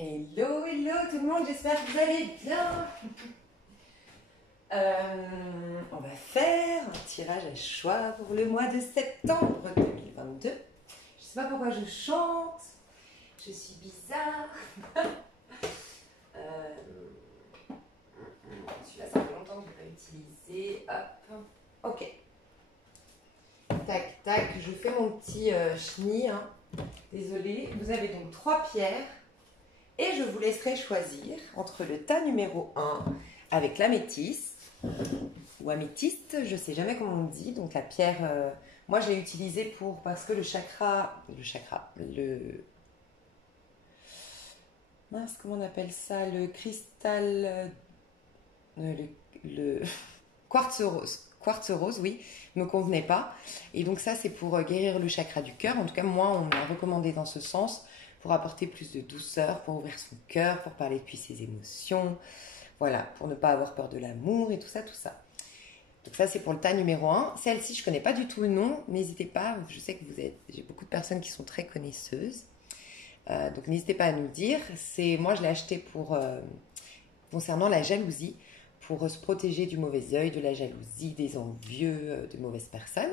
Hello, hello tout le monde, j'espère que vous allez bien. On va faire un tirage à choix pour le mois de septembre 2022. Je sais pas pourquoi je chante, je suis bizarre. Celui-là, ça fait longtemps que je l'ai pas utilisé. Hop, ok. Tac, tac, je fais mon petit chenille. Hein. Désolée, vous avez donc 3 pierres. Et je vous laisserai choisir entre le tas numéro 1 avec l'améthyste ou améthyste, je ne sais jamais comment on dit. Donc la pierre, moi je l'ai utilisée parce que mince, comment on appelle ça? Le cristal, le quartz rose, oui, ne me convenait pas. Et donc ça c'est pour guérir le chakra du cœur. En tout cas moi on m'a recommandé dans ce sens. Pour apporter plus de douceur, pour ouvrir son cœur, pour parler depuis ses émotions, voilà, pour ne pas avoir peur de l'amour et tout ça, tout ça. Donc ça, c'est pour le tas numéro 1. Celle-ci, je ne connais pas du tout le nom, n'hésitez pas, je sais que j'ai beaucoup de personnes qui sont très connaisseuses, donc n'hésitez pas à nous dire. Moi, je l'ai acheté concernant la jalousie, pour se protéger du mauvais œil, de la jalousie, des envieux, de mauvaises personnes.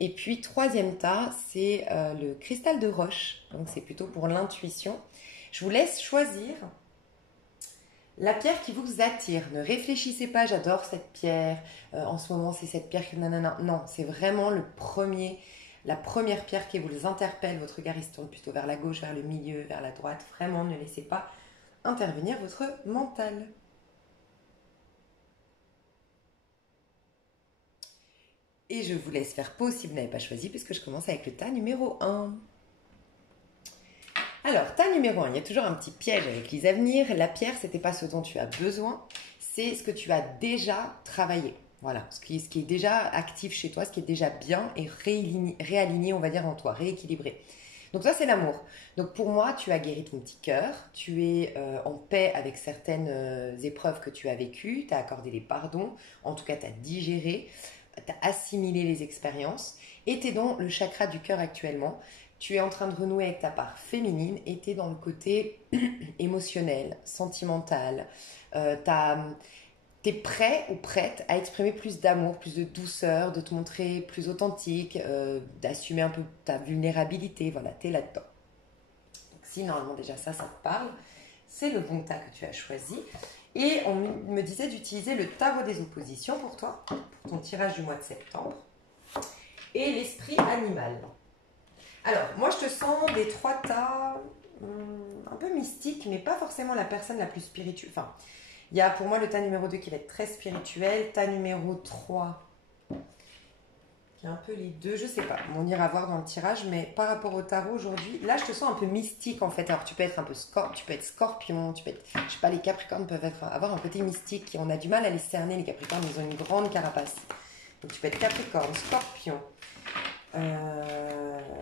Et puis, troisième tas, c'est le cristal de roche. Donc, c'est plutôt pour l'intuition. Je vous laisse choisir la pierre qui vous attire. Ne réfléchissez pas, j'adore cette pierre. En ce moment, c'est cette pierre que nanana. Non, c'est vraiment la première pierre qui vous interpelle. Votre regard, il se tourne plutôt vers la gauche, vers le milieu, vers la droite. Vraiment, ne laissez pas intervenir votre mental. Et je vous laisse faire pause si vous n'avez pas choisi, puisque je commence avec le tas numéro 1. Alors, tas numéro 1, il y a toujours un petit piège avec les avenirs. La pierre, ce n'était pas ce dont tu as besoin, c'est ce que tu as déjà travaillé. Voilà, ce qui est déjà actif chez toi, ce qui est déjà bien et réaligné, on va dire, en toi, rééquilibré. Donc ça, c'est l'amour. Donc pour moi, tu as guéri ton petit cœur, tu es en paix avec certaines épreuves que tu as vécues, tu as accordé les pardons, en tout cas, tu as digéré. Tu as assimilé les expériences et tu es dans le chakra du cœur actuellement. Tu es en train de renouer avec ta part féminine et tu es dans le côté émotionnel, sentimental. Tu es prêt ou prête à exprimer plus d'amour, plus de douceur, de te montrer plus authentique, d'assumer un peu ta vulnérabilité. Voilà, tu es là-dedans. Donc si normalement déjà ça te parle, c'est le bon tas que tu as choisi. Et on me disait d'utiliser le tarot des oppositions pour toi, pour ton tirage du mois de septembre. Et l'esprit animal. Alors, moi je te sens des 3 tas un peu mystiques, mais pas forcément la personne la plus spirituelle. Enfin, il y a pour moi le tas numéro 2 qui va être très spirituel, tas numéro 3 qui est un peu les deux, je sais pas, on ira voir dans le tirage, mais par rapport au tarot aujourd'hui, là je te sens un peu mystique en fait. Alors tu peux être un peu tu peux être scorpion, tu peux être, je sais pas, les capricornes peuvent avoir un côté mystique, et on a du mal à les cerner, les capricornes, ils ont une grande carapace. Donc tu peux être capricorne, scorpion,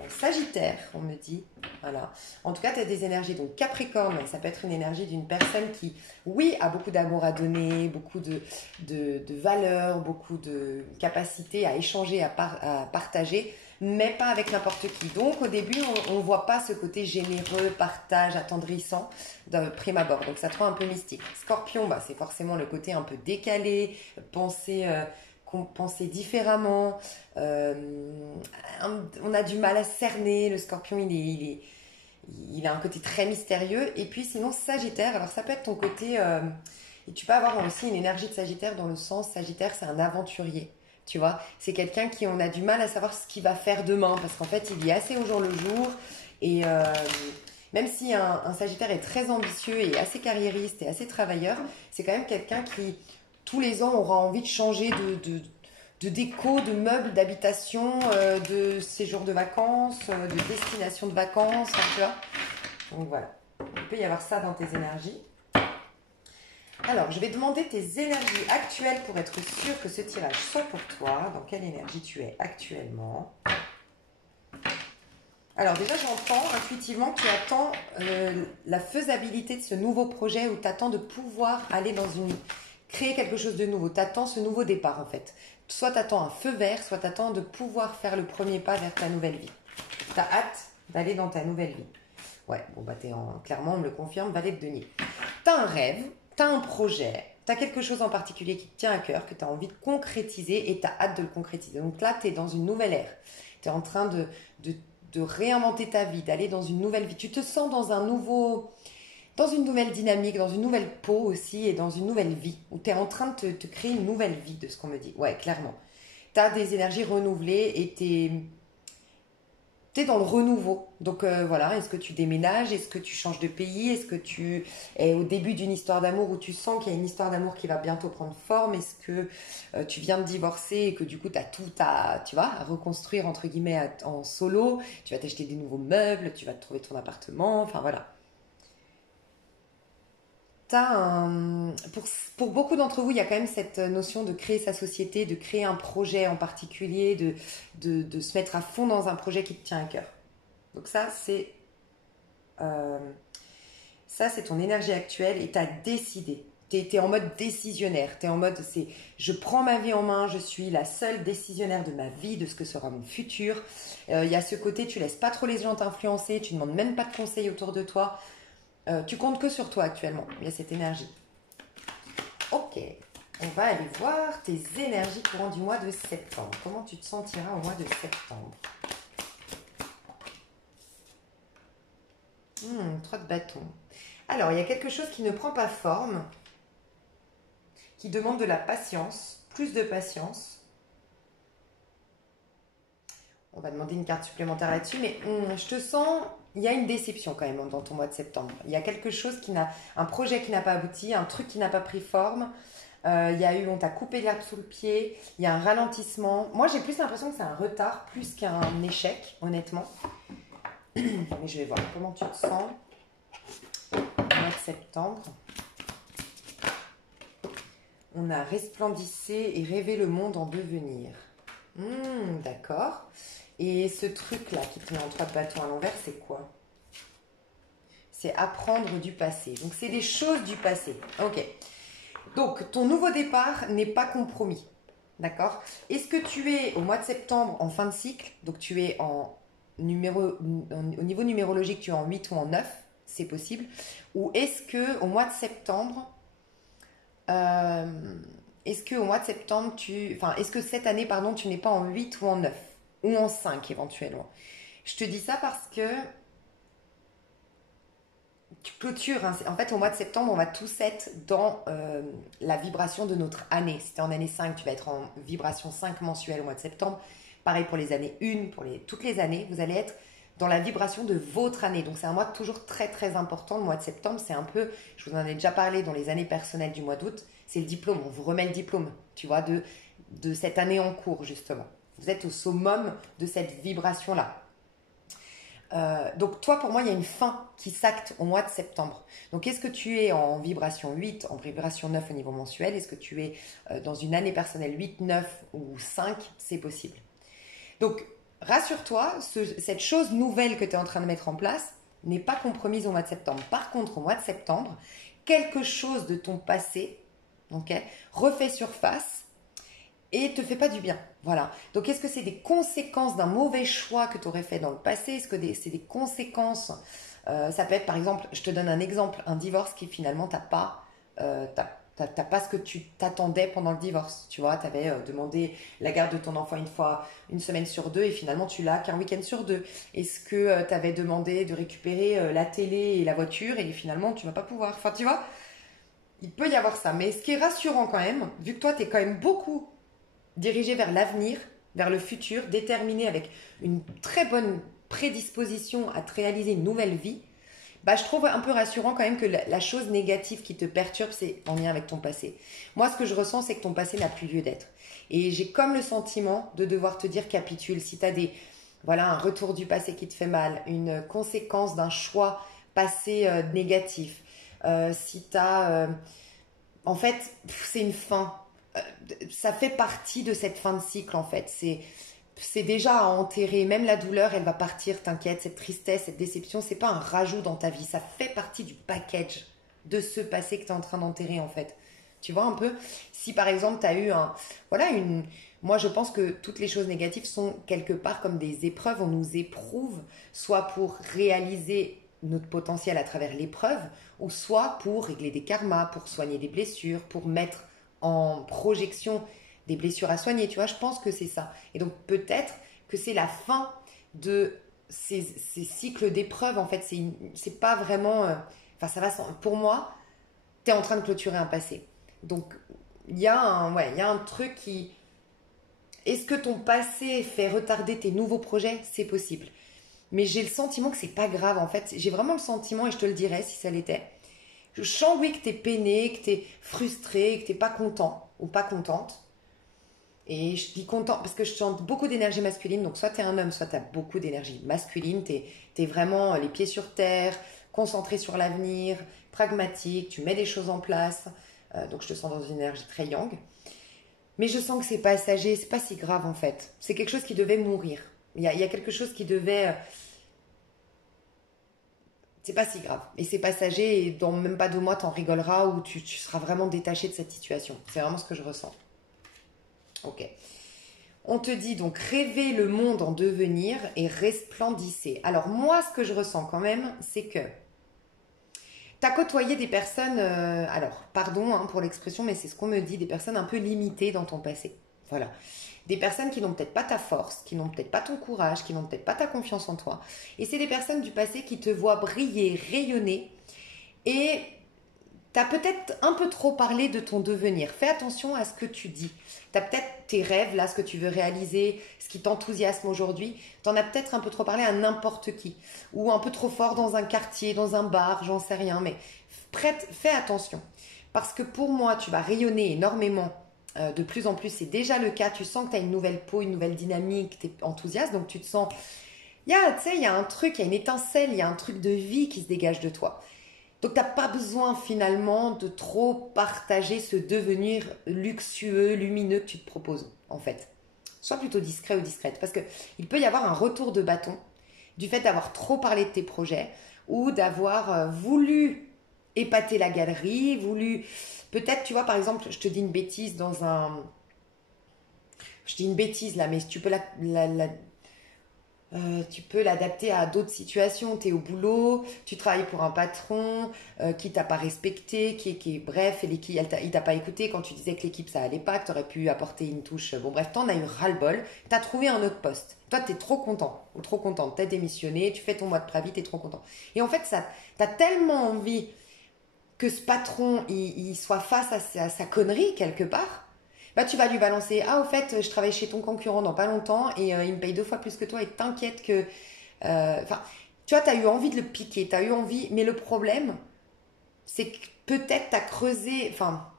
sagittaire, on me dit, voilà. En tout cas, tu as des énergies, donc capricorne, ça peut être une énergie d'une personne qui, oui, a beaucoup d'amour à donner, beaucoup de valeurs, beaucoup de capacité à échanger, à partager, mais pas avec n'importe qui. Donc, au début, on ne voit pas ce côté généreux, partage, attendrissant de prime abord. Donc, ça te rend un peu mystique. Scorpion, c'est forcément le côté un peu décalé, penser différemment. On a du mal à cerner. Le scorpion, il a un côté très mystérieux. Et puis sinon, sagittaire, alors ça peut être ton côté... et tu peux avoir aussi une énergie de sagittaire dans le sens, sagittaire, c'est un aventurier. Tu vois, c'est quelqu'un qui on a du mal à savoir ce qu'il va faire demain. Parce qu'en fait, il est assez au jour le jour. Et même si un sagittaire est très ambitieux et assez carriériste et assez travailleur, c'est quand même quelqu'un qui... tous les ans, aura envie de changer de déco, de meubles, d'habitation, de séjour de vacances, de destination de vacances, tu vois. Donc voilà, il peut y avoir ça dans tes énergies. Alors, je vais demander tes énergies actuelles pour être sûr que ce tirage soit pour toi. Dans quelle énergie tu es actuellement? Alors déjà, j'entends intuitivement que tu attends la faisabilité de ce nouveau projet, où tu attends de pouvoir aller créer quelque chose de nouveau. Tu attends ce nouveau départ en fait. Soit tu attends un feu vert, soit tu attends de pouvoir faire le premier pas vers ta nouvelle vie. Tu as hâte d'aller dans ta nouvelle vie. Ouais, bon, bah, clairement, on me le confirme, valet de denier. Tu as un rêve, tu as un projet, tu as quelque chose en particulier qui te tient à cœur, que tu as envie de concrétiser et tu as hâte de le concrétiser. Donc là, tu es dans une nouvelle ère. Tu es en train de réinventer ta vie, d'aller dans une nouvelle vie. Tu te sens dans une nouvelle dynamique, dans une nouvelle peau aussi et dans une nouvelle vie. Où tu es en train de te créer une nouvelle vie de ce qu'on me dit. Ouais, clairement. Tu as des énergies renouvelées et tu es dans le renouveau. Donc voilà, est-ce que tu déménages? Est-ce que tu changes de pays? Est-ce que tu es au début d'une histoire d'amour où tu sens qu'il y a une histoire d'amour qui va bientôt prendre forme? Est-ce que tu viens de divorcer et que du coup tu as tout à reconstruire entre guillemets en solo? Tu vas t'acheter des nouveaux meubles, tu vas te trouver ton appartement, enfin voilà. Pour beaucoup d'entre vous, il y a quand même cette notion de créer sa société, de créer un projet en particulier, de se mettre à fond dans un projet qui te tient à cœur. Donc euh, ça, c'est ton énergie actuelle et tu as décidé. Tu es en mode décisionnaire. Tu es en mode, je prends ma vie en main, je suis la seule décisionnaire de ma vie, de ce que sera mon futur. Il y a ce côté, tu laisses pas trop les gens t'influencer, tu ne demandes même pas de conseils autour de toi. Tu comptes que sur toi actuellement. Il y a cette énergie. Ok, on va aller voir tes énergies courant du mois de septembre. Comment tu te sentiras au mois de septembre? 3 de bâton. Alors, il y a quelque chose qui ne prend pas forme, qui demande de la patience, plus de patience. On va demander une carte supplémentaire là-dessus, mais je te sens, il y a une déception quand même dans ton mois de septembre. Il y a quelque chose un projet qui n'a pas abouti, un truc qui n'a pas pris forme. On t'a coupé l'herbe sous le pied, il y a un ralentissement. Moi, j'ai plus l'impression que c'est un retard plus qu'un échec, honnêtement. Mais je vais voir comment tu te sens au mois de septembre. On a resplendissé et rêvé le monde en devenir. D'accord. Et ce truc-là qui te met en 3 de bâton à l'envers, c'est quoi? C'est apprendre du passé. Donc, c'est des choses du passé. Ok. Donc, ton nouveau départ n'est pas compromis. D'accord? Est-ce que tu es au mois de septembre en fin de cycle? Donc, tu es au niveau numérologique, tu es en 8 ou en 9? C'est possible. Ou est-ce que au mois de septembre, est-ce que cette année, pardon, tu n'es pas en 8 ou en 9 ou en 5 éventuellement? Je te dis ça parce que tu clôtures, hein. En fait, au mois de septembre, on va tous être dans la vibration de notre année. Si tu es en année 5, tu vas être en vibration 5 mensuelle au mois de septembre. Pareil pour les années 1, toutes les années, vous allez être dans la vibration de votre année. Donc, c'est un mois toujours très, très important. Le mois de septembre, c'est un peu, je vous en ai déjà parlé dans les années personnelles du mois d'août, c'est le diplôme. On vous remet le diplôme, tu vois, de cette année en cours, justement. Vous êtes au summum de cette vibration-là. Donc toi, pour moi, il y a une fin qui s'acte au mois de septembre. Donc est-ce que tu es en vibration 8, en vibration 9 au niveau mensuel? Est-ce que tu es dans une année personnelle 8, 9 ou 5? C'est possible. Donc rassure-toi, cette chose nouvelle que tu es en train de mettre en place n'est pas compromise au mois de septembre. Par contre, au mois de septembre, quelque chose de ton passé, okay, refait surface et te fait pas du bien. Voilà. Donc, est-ce que c'est des conséquences d'un mauvais choix que tu aurais fait dans le passé? Est-ce que c'est des conséquences ça peut être, par exemple, je te donne un exemple, un divorce qui finalement t'as pas ce que tu t'attendais pendant le divorce. Tu vois, tu avais demandé la garde de ton enfant une semaine sur 2 et finalement tu l'as qu'un week-end sur 2. Est-ce que tu avais demandé de récupérer la télé et la voiture et finalement tu vas pas pouvoir. Enfin, tu vois, il peut y avoir ça. Mais ce qui est rassurant quand même, vu que toi tu es quand même beaucoup dirigé vers l'avenir, vers le futur, déterminé avec une très bonne prédisposition à te réaliser une nouvelle vie, bah, je trouve un peu rassurant quand même que la chose négative qui te perturbe, c'est en lien avec ton passé. Moi, ce que je ressens, c'est que ton passé n'a plus lieu d'être. Et j'ai comme le sentiment de devoir te dire capitule. Si tu as un retour du passé qui te fait mal, une conséquence d'un choix passé négatif, si tu as... en fait, c'est une fin. Ça fait partie de cette fin de cycle, en fait. C'est déjà à enterrer. Même la douleur, elle va partir, t'inquiète. Cette tristesse, cette déception, c'est pas un rajout dans ta vie. Ça fait partie du package de ce passé que tu es en train d'enterrer, en fait. Tu vois un peu? Si par exemple, tu as eu moi, je pense que toutes les choses négatives sont quelque part comme des épreuves. On nous éprouve, soit pour réaliser notre potentiel à travers l'épreuve, ou soit pour régler des karmas, pour soigner des blessures, pour mettre en projection des blessures à soigner. Tu vois, je pense que c'est ça. Et donc peut-être que c'est la fin de ces cycles d'épreuves. En fait, c'est pas vraiment... Enfin, ça va... Pour moi, tu es en train de clôturer un passé. Donc, il y a un truc qui... Est-ce que ton passé fait retarder tes nouveaux projets? C'est possible. Mais j'ai le sentiment que c'est pas grave, en fait. J'ai vraiment le sentiment, et je te le dirais si ça l'était. Je sens, oui, que t'es peiné, que t'es frustré, que t'es pas content ou pas contente. Et je dis content parce que je sens beaucoup d'énergie masculine. Donc, soit t'es un homme, soit t'as beaucoup d'énergie masculine. T'es vraiment les pieds sur terre, concentré sur l'avenir, pragmatique. Tu mets des choses en place. Donc, je te sens dans une énergie très yang. Mais je sens que c'est passager, c'est pas si grave en fait. C'est quelque chose qui devait mourir. Il y a quelque chose qui devait... C'est pas si grave. Et c'est passager et dans même pas 2 mois, t'en rigoleras ou tu seras vraiment détaché de cette situation. C'est vraiment ce que je ressens. Ok. On te dit donc rêver le monde en devenir et resplendisser. Alors moi, ce que je ressens quand même, c'est que t'as côtoyé des personnes, alors pardon pour l'expression, mais c'est ce qu'on me dit, des personnes un peu limitées dans ton passé. Voilà. Des personnes qui n'ont peut-être pas ta force, qui n'ont peut-être pas ton courage, qui n'ont peut-être pas ta confiance en toi. Et c'est des personnes du passé qui te voient briller, rayonner. Et tu as peut-être un peu trop parlé de ton devenir. Fais attention à ce que tu dis. Tu as peut-être tes rêves, là, ce que tu veux réaliser, ce qui t'enthousiasme aujourd'hui. Tu en as peut-être un peu trop parlé à n'importe qui. Ou un peu trop fort dans un quartier, dans un bar, j'en sais rien. Mais fais attention. Parce que pour moi, tu vas rayonner énormément. De plus en plus, c'est déjà le cas. Tu sens que tu as une nouvelle peau, une nouvelle dynamique, tu es enthousiaste. Donc tu te sens... il y a un truc, il y a une étincelle, il y a un truc de vie qui se dégage de toi. Donc, tu n'as pas besoin finalement de trop partager ce devenir luxueux, lumineux que tu te proposes, en fait. Sois plutôt discret ou discrète. Parce qu'il peut y avoir un retour de bâton du fait d'avoir trop parlé de tes projets ou d'avoir voulu épater la galerie, voulu... Peut-être, tu vois, par exemple, je te dis une bêtise dans un... Je dis une bêtise là, mais tu peux tu peux l'adapter à d'autres situations. Tu es au boulot, tu travailles pour un patron qui t'a pas respecté, bref, il t'a pas écouté quand tu disais que l'équipe ça allait pas, que tu aurais pu apporter une touche. Bon, bref, t'en as eu ras-le-bol, tu as trouvé un autre poste. Toi, tu es trop content ou trop contente, tu as démissionné, tu fais ton mois de préavis, tu es trop content. Et en fait, tu as tellement envie que ce patron il soit face à sa connerie quelque part. Bah, tu vas lui balancer, ah, au fait, je travaille chez ton concurrent dans pas longtemps et il me paye 2 fois plus que toi et t'inquiète que... Enfin, tu vois, tu as eu envie de le piquer, tu as eu envie... Mais le problème, c'est que peut-être tu as creusé... Enfin,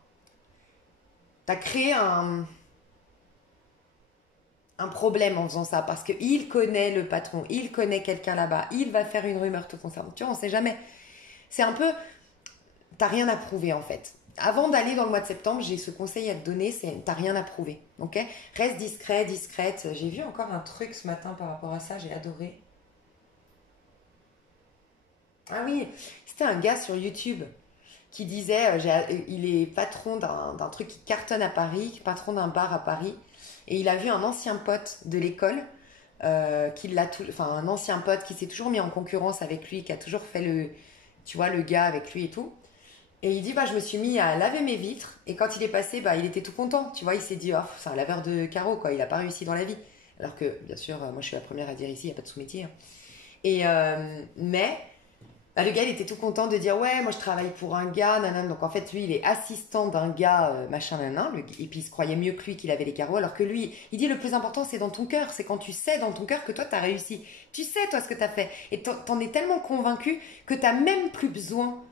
tu as créé un problème en faisant ça parce qu'il connaît le patron, il connaît quelqu'un là-bas, il va faire une rumeur te concernant. Tu vois, on sait jamais. C'est un peu... T'as rien à prouver en fait. Avant d'aller dans le mois de septembre, j'ai ce conseil à te donner, c'est t'as rien à prouver, ok? Reste discret, discrète. J'ai vu encore un truc ce matin par rapport à ça, j'ai adoré. Ah oui, c'était un gars sur YouTube qui disait, il est patron d'un truc qui cartonne à Paris, patron d'un bar à Paris, et il a vu un ancien pote de l'école, enfin un ancien pote qui s'est toujours mis en concurrence avec lui, qui a toujours fait tu vois, le gars avec lui et tout. Et il dit, bah, je me suis mis à laver mes vitres. Et quand il est passé, bah, il était tout content. Tu vois, il s'est dit, oh, c'est un laveur de carreaux, quoi. Il n'a pas réussi dans la vie. Alors que, bien sûr, moi, je suis la première à dire ici, il n'y a pas de sous-métier, hein. Mais, bah, le gars, il était tout content de dire, ouais, moi, je travaille pour un gars, nanana. Donc, en fait, lui, il est assistant d'un gars, machin, nanana. Et puis, il se croyait mieux que lui qu'il avait les carreaux. Alors que lui, il dit, le plus important, c'est dans ton cœur. C'est quand tu sais dans ton cœur que toi, tu as réussi. Tu sais, toi, ce que tu as fait. Et t'en es tellement convaincu que tu n'as même plus besoin.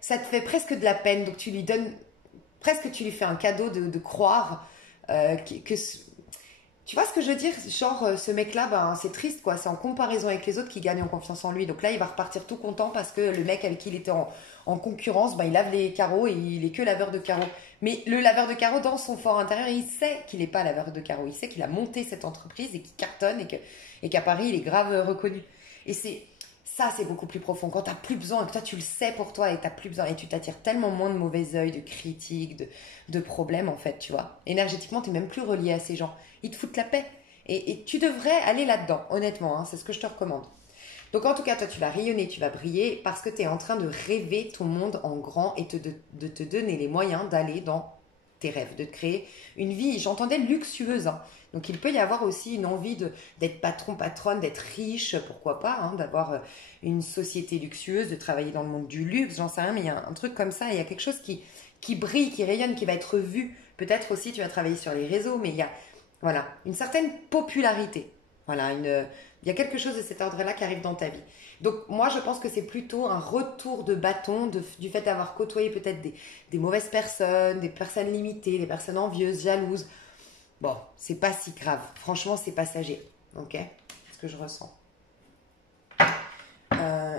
Ça te fait presque de la peine, donc tu lui donnes, presque tu lui fais un cadeau de croire tu vois ce que je veux dire? Genre, ce mec-là, ben, c'est triste, quoi. C'est en comparaison avec les autres qui gagnent en confiance en lui. Donc là, il va repartir tout content parce que le mec avec qui il était en concurrence, ben, il lave les carreaux et il est que laveur de carreaux. Mais le laveur de carreaux, dans son fort intérieur, il sait qu'il n'est pas laveur de carreaux. Il sait qu'il a monté cette entreprise et qu'il cartonne et qu'à Paris, il est grave reconnu. Et ça, c'est beaucoup plus profond. Quand tu n'as plus besoin, et que toi, tu le sais pour toi et tu n'as plus besoin, et tu t'attires tellement moins de mauvais œil, de critiques, de problèmes, en fait, tu vois. Énergétiquement, tu n'es même plus relié à ces gens. Ils te foutent la paix. Et tu devrais aller là-dedans, honnêtement, hein, c'est ce que je te recommande. Donc en tout cas, toi, tu vas rayonner, tu vas briller parce que tu es en train de rêver ton monde en grand et de te donner les moyens d'aller dans tes rêves, de te créer une vie, j'entendais luxueuse. Hein. Donc il peut y avoir aussi une envie d'être patron, patronne, d'être riche, pourquoi pas, hein, d'avoir une société luxueuse, de travailler dans le monde du luxe, j'en sais rien, mais il y a un truc comme ça, il y a quelque chose qui brille, qui rayonne, qui va être vu. Peut-être aussi tu vas travailler sur les réseaux, mais il y a voilà, une certaine popularité. Voilà, il y a quelque chose de cet ordre-là qui arrive dans ta vie. Donc moi je pense que c'est plutôt un retour de bâton du fait d'avoir côtoyé peut-être des mauvaises personnes, des personnes limitées, des personnes envieuses, jalouses. Bon, c'est pas si grave. Franchement, c'est passager. Ok? C'est ce que je ressens.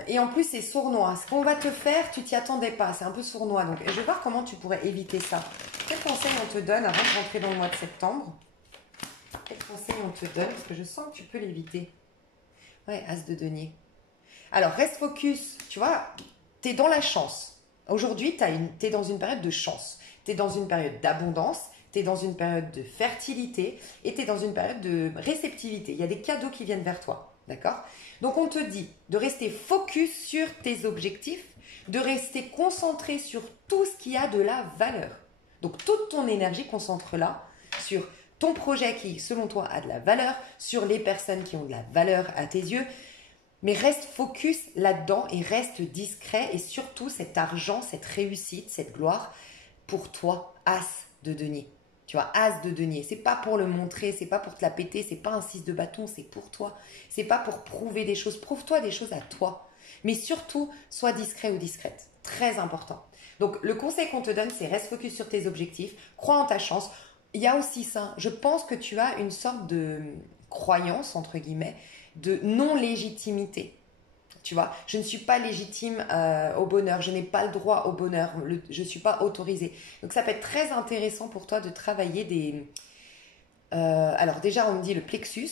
Et en plus, c'est sournois. Ce qu'on va te faire, tu t'y attendais pas. C'est un peu sournois. Donc, je vais voir comment tu pourrais éviter ça. Quel conseil on te donne avant de rentrer dans le mois de septembre? Quel conseil on te donne? Parce que je sens que tu peux l'éviter. Ouais, As de denier. Alors, reste focus. Tu vois, tu es dans la chance. Aujourd'hui, tu es dans une période de chance. Tu es dans une période d'abondance. Tu es dans une période de fertilité. Et tu es dans une période de réceptivité. Il y a des cadeaux qui viennent vers toi. D'accord? Donc, on te dit de rester focus sur tes objectifs, de rester concentré sur tout ce qui a de la valeur. Donc, toute ton énergie, concentre-la sur ton projet qui, selon toi, a de la valeur, sur les personnes qui ont de la valeur à tes yeux. Mais reste focus là-dedans et reste discret. Et surtout, cet argent, cette réussite, cette gloire, pour toi, As de denier. Tu vois, As de denier. C'est pas pour le montrer, c'est pas pour te la péter, c'est pas un 6 de bâton, c'est pour toi. C'est pas pour prouver des choses. Prouve-toi des choses à toi. Mais surtout, sois discret ou discrète. Très important. Donc, le conseil qu'on te donne, c'est reste focus sur tes objectifs, crois en ta chance. Il y a aussi ça. Je pense que tu as une sorte de croyance, entre guillemets, de non-légitimité. Tu vois, je ne suis pas légitime au bonheur, je n'ai pas le droit au bonheur, je ne suis pas autorisée. Donc ça peut être très intéressant pour toi de travailler des... alors déjà on me dit le plexus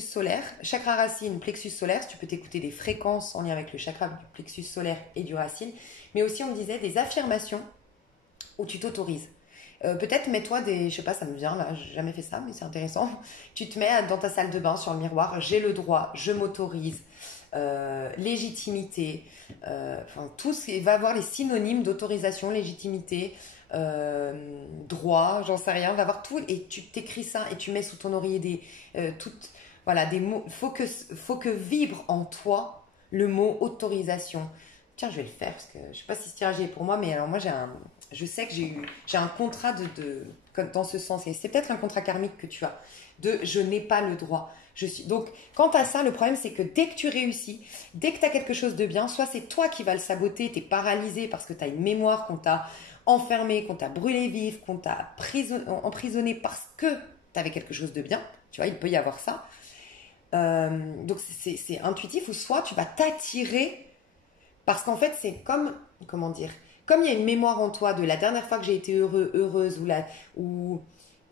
solaire, chakra racine, plexus solaire, tu peux t'écouter des fréquences en lien avec le chakra du plexus solaire et du racine, mais aussi on me disait des affirmations où tu t'autorises. Peut-être mets-toi des, je sais pas, ça me vient là, j'ai jamais fait ça, mais c'est intéressant. Tu te mets dans ta salle de bain sur le miroir, j'ai le droit, je m'autorise. Légitimité, enfin tout ce qui va avoir les synonymes d'autorisation, légitimité, droit, j'en sais rien, va avoir tout et tu t'écris ça et tu mets sous ton oreiller voilà, des mots. Faut que vibre en toi le mot autorisation. Tiens, je vais le faire parce que je sais pas si ce tirage est pour moi, mais alors moi je sais que j'ai un contrat dans ce sens et c'est peut-être un contrat karmique que tu as de je n'ai pas le droit. Donc, quant à ça, le problème, c'est que dès que tu réussis, dès que tu as quelque chose de bien, soit c'est toi qui vas le saboter, tu es paralysé parce que tu as une mémoire, qu'on t'a enfermé, qu'on t'a brûlé vif, qu'on t'a emprisonné parce que tu avais quelque chose de bien. Tu vois, il peut y avoir ça. Donc, c'est intuitif ou soit tu vas t'attirer parce qu'en fait, c'est comme, comment dire, comme il y a une mémoire en toi de la dernière fois que j'ai été heureuse ou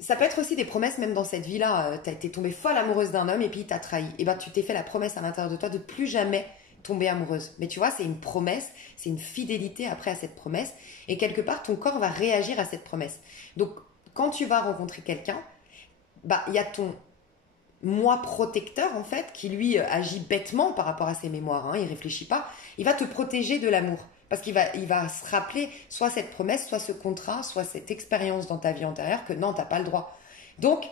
ça peut être aussi des promesses, même dans cette vie-là. Tu as été tombée folle amoureuse d'un homme et puis il t'a trahi. Et ben, tu t'es fait la promesse à l'intérieur de toi de plus jamais tomber amoureuse. Mais tu vois, c'est une promesse, c'est une fidélité après à cette promesse. Et quelque part, ton corps va réagir à cette promesse. Donc, quand tu vas rencontrer quelqu'un, bah, il y a ton moi protecteur, en fait, qui lui agit bêtement par rapport à ses mémoires. Hein, il réfléchit pas. Il va te protéger de l'amour. Parce qu'il va se rappeler soit cette promesse, soit ce contrat, soit cette expérience dans ta vie antérieure que non, tu n'as pas le droit. Donc,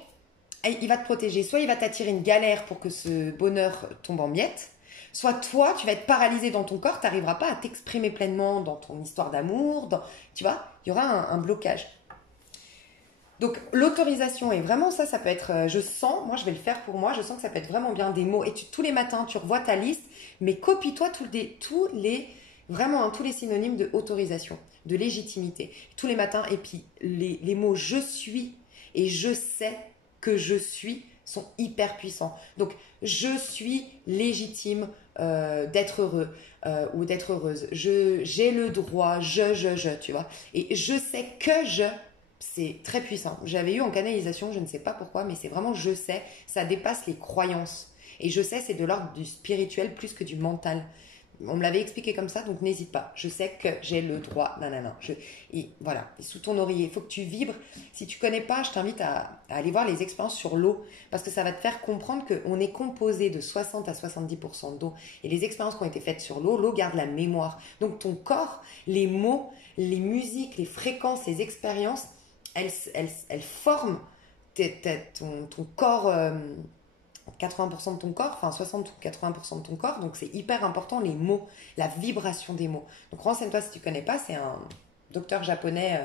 il va te protéger. Soit il va t'attirer une galère pour que ce bonheur tombe en miettes, soit toi, tu vas être paralysé dans ton corps, tu n'arriveras pas à t'exprimer pleinement dans ton histoire d'amour. Tu vois, il y aura un blocage. Donc, l'autorisation, et vraiment ça peut être, je sens, moi je vais le faire pour moi, je sens que ça peut être vraiment bien des mots. Et tous les matins, tu revois ta liste, mais copie-toi vraiment tous les synonymes de autorisation, de légitimité, tous les matins. Et puis les mots je suis et je sais que je suis sont hyper puissants. Donc je suis légitime d'être heureux ou d'être heureuse. J'ai le droit, tu vois. Et je sais que c'est très puissant. J'avais eu en canalisation, je ne sais pas pourquoi, mais c'est vraiment je sais, ça dépasse les croyances. Et je sais, c'est de l'ordre du spirituel plus que du mental. On me l'avait expliqué comme ça, donc n'hésite pas. Je sais que j'ai le droit, nanana. Et voilà, et sous ton oreiller, il faut que tu vibres. Si tu connais pas, je t'invite à aller voir les expériences sur l'eau, parce que ça va te faire comprendre qu'on est composé de 60 à 70% d'eau. Et les expériences qui ont été faites sur l'eau, l'eau garde la mémoire. Donc ton corps, les mots, les musiques, les fréquences, les expériences, elles forment ton corps, 80% de ton corps, enfin 60 ou 80% de ton corps, donc c'est hyper important les mots, la vibration des mots. Donc renseigne-toi si tu connais pas, c'est un docteur japonais,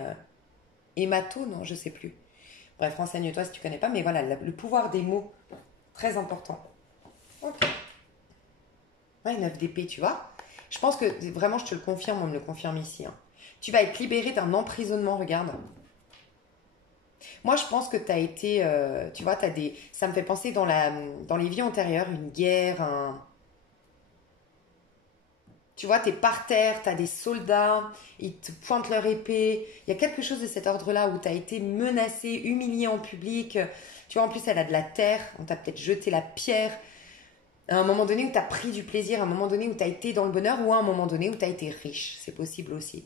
Emato, non, je sais plus. Bref, renseigne-toi si tu connais pas, mais voilà, le pouvoir des mots, très important. Ok. Ouais, 9 d'épée, tu vois. Je pense que vraiment, je te le confirme, on me le confirme ici, hein. Tu vas être libéré d'un emprisonnement, regarde. Moi, je pense que tu as été, tu vois, ça me fait penser dans les vies antérieures, une guerre, tu vois, tu es par terre, tu as des soldats, ils te pointent leur épée. Il y a quelque chose de cet ordre-là où tu as été menacé, humilié en public. Tu vois, en plus, elle a de la terre, on t'a peut-être jeté la pierre. À un moment donné où tu as pris du plaisir, à un moment donné où tu as été dans le bonheur, ou à un moment donné où tu as été riche. C'est possible aussi.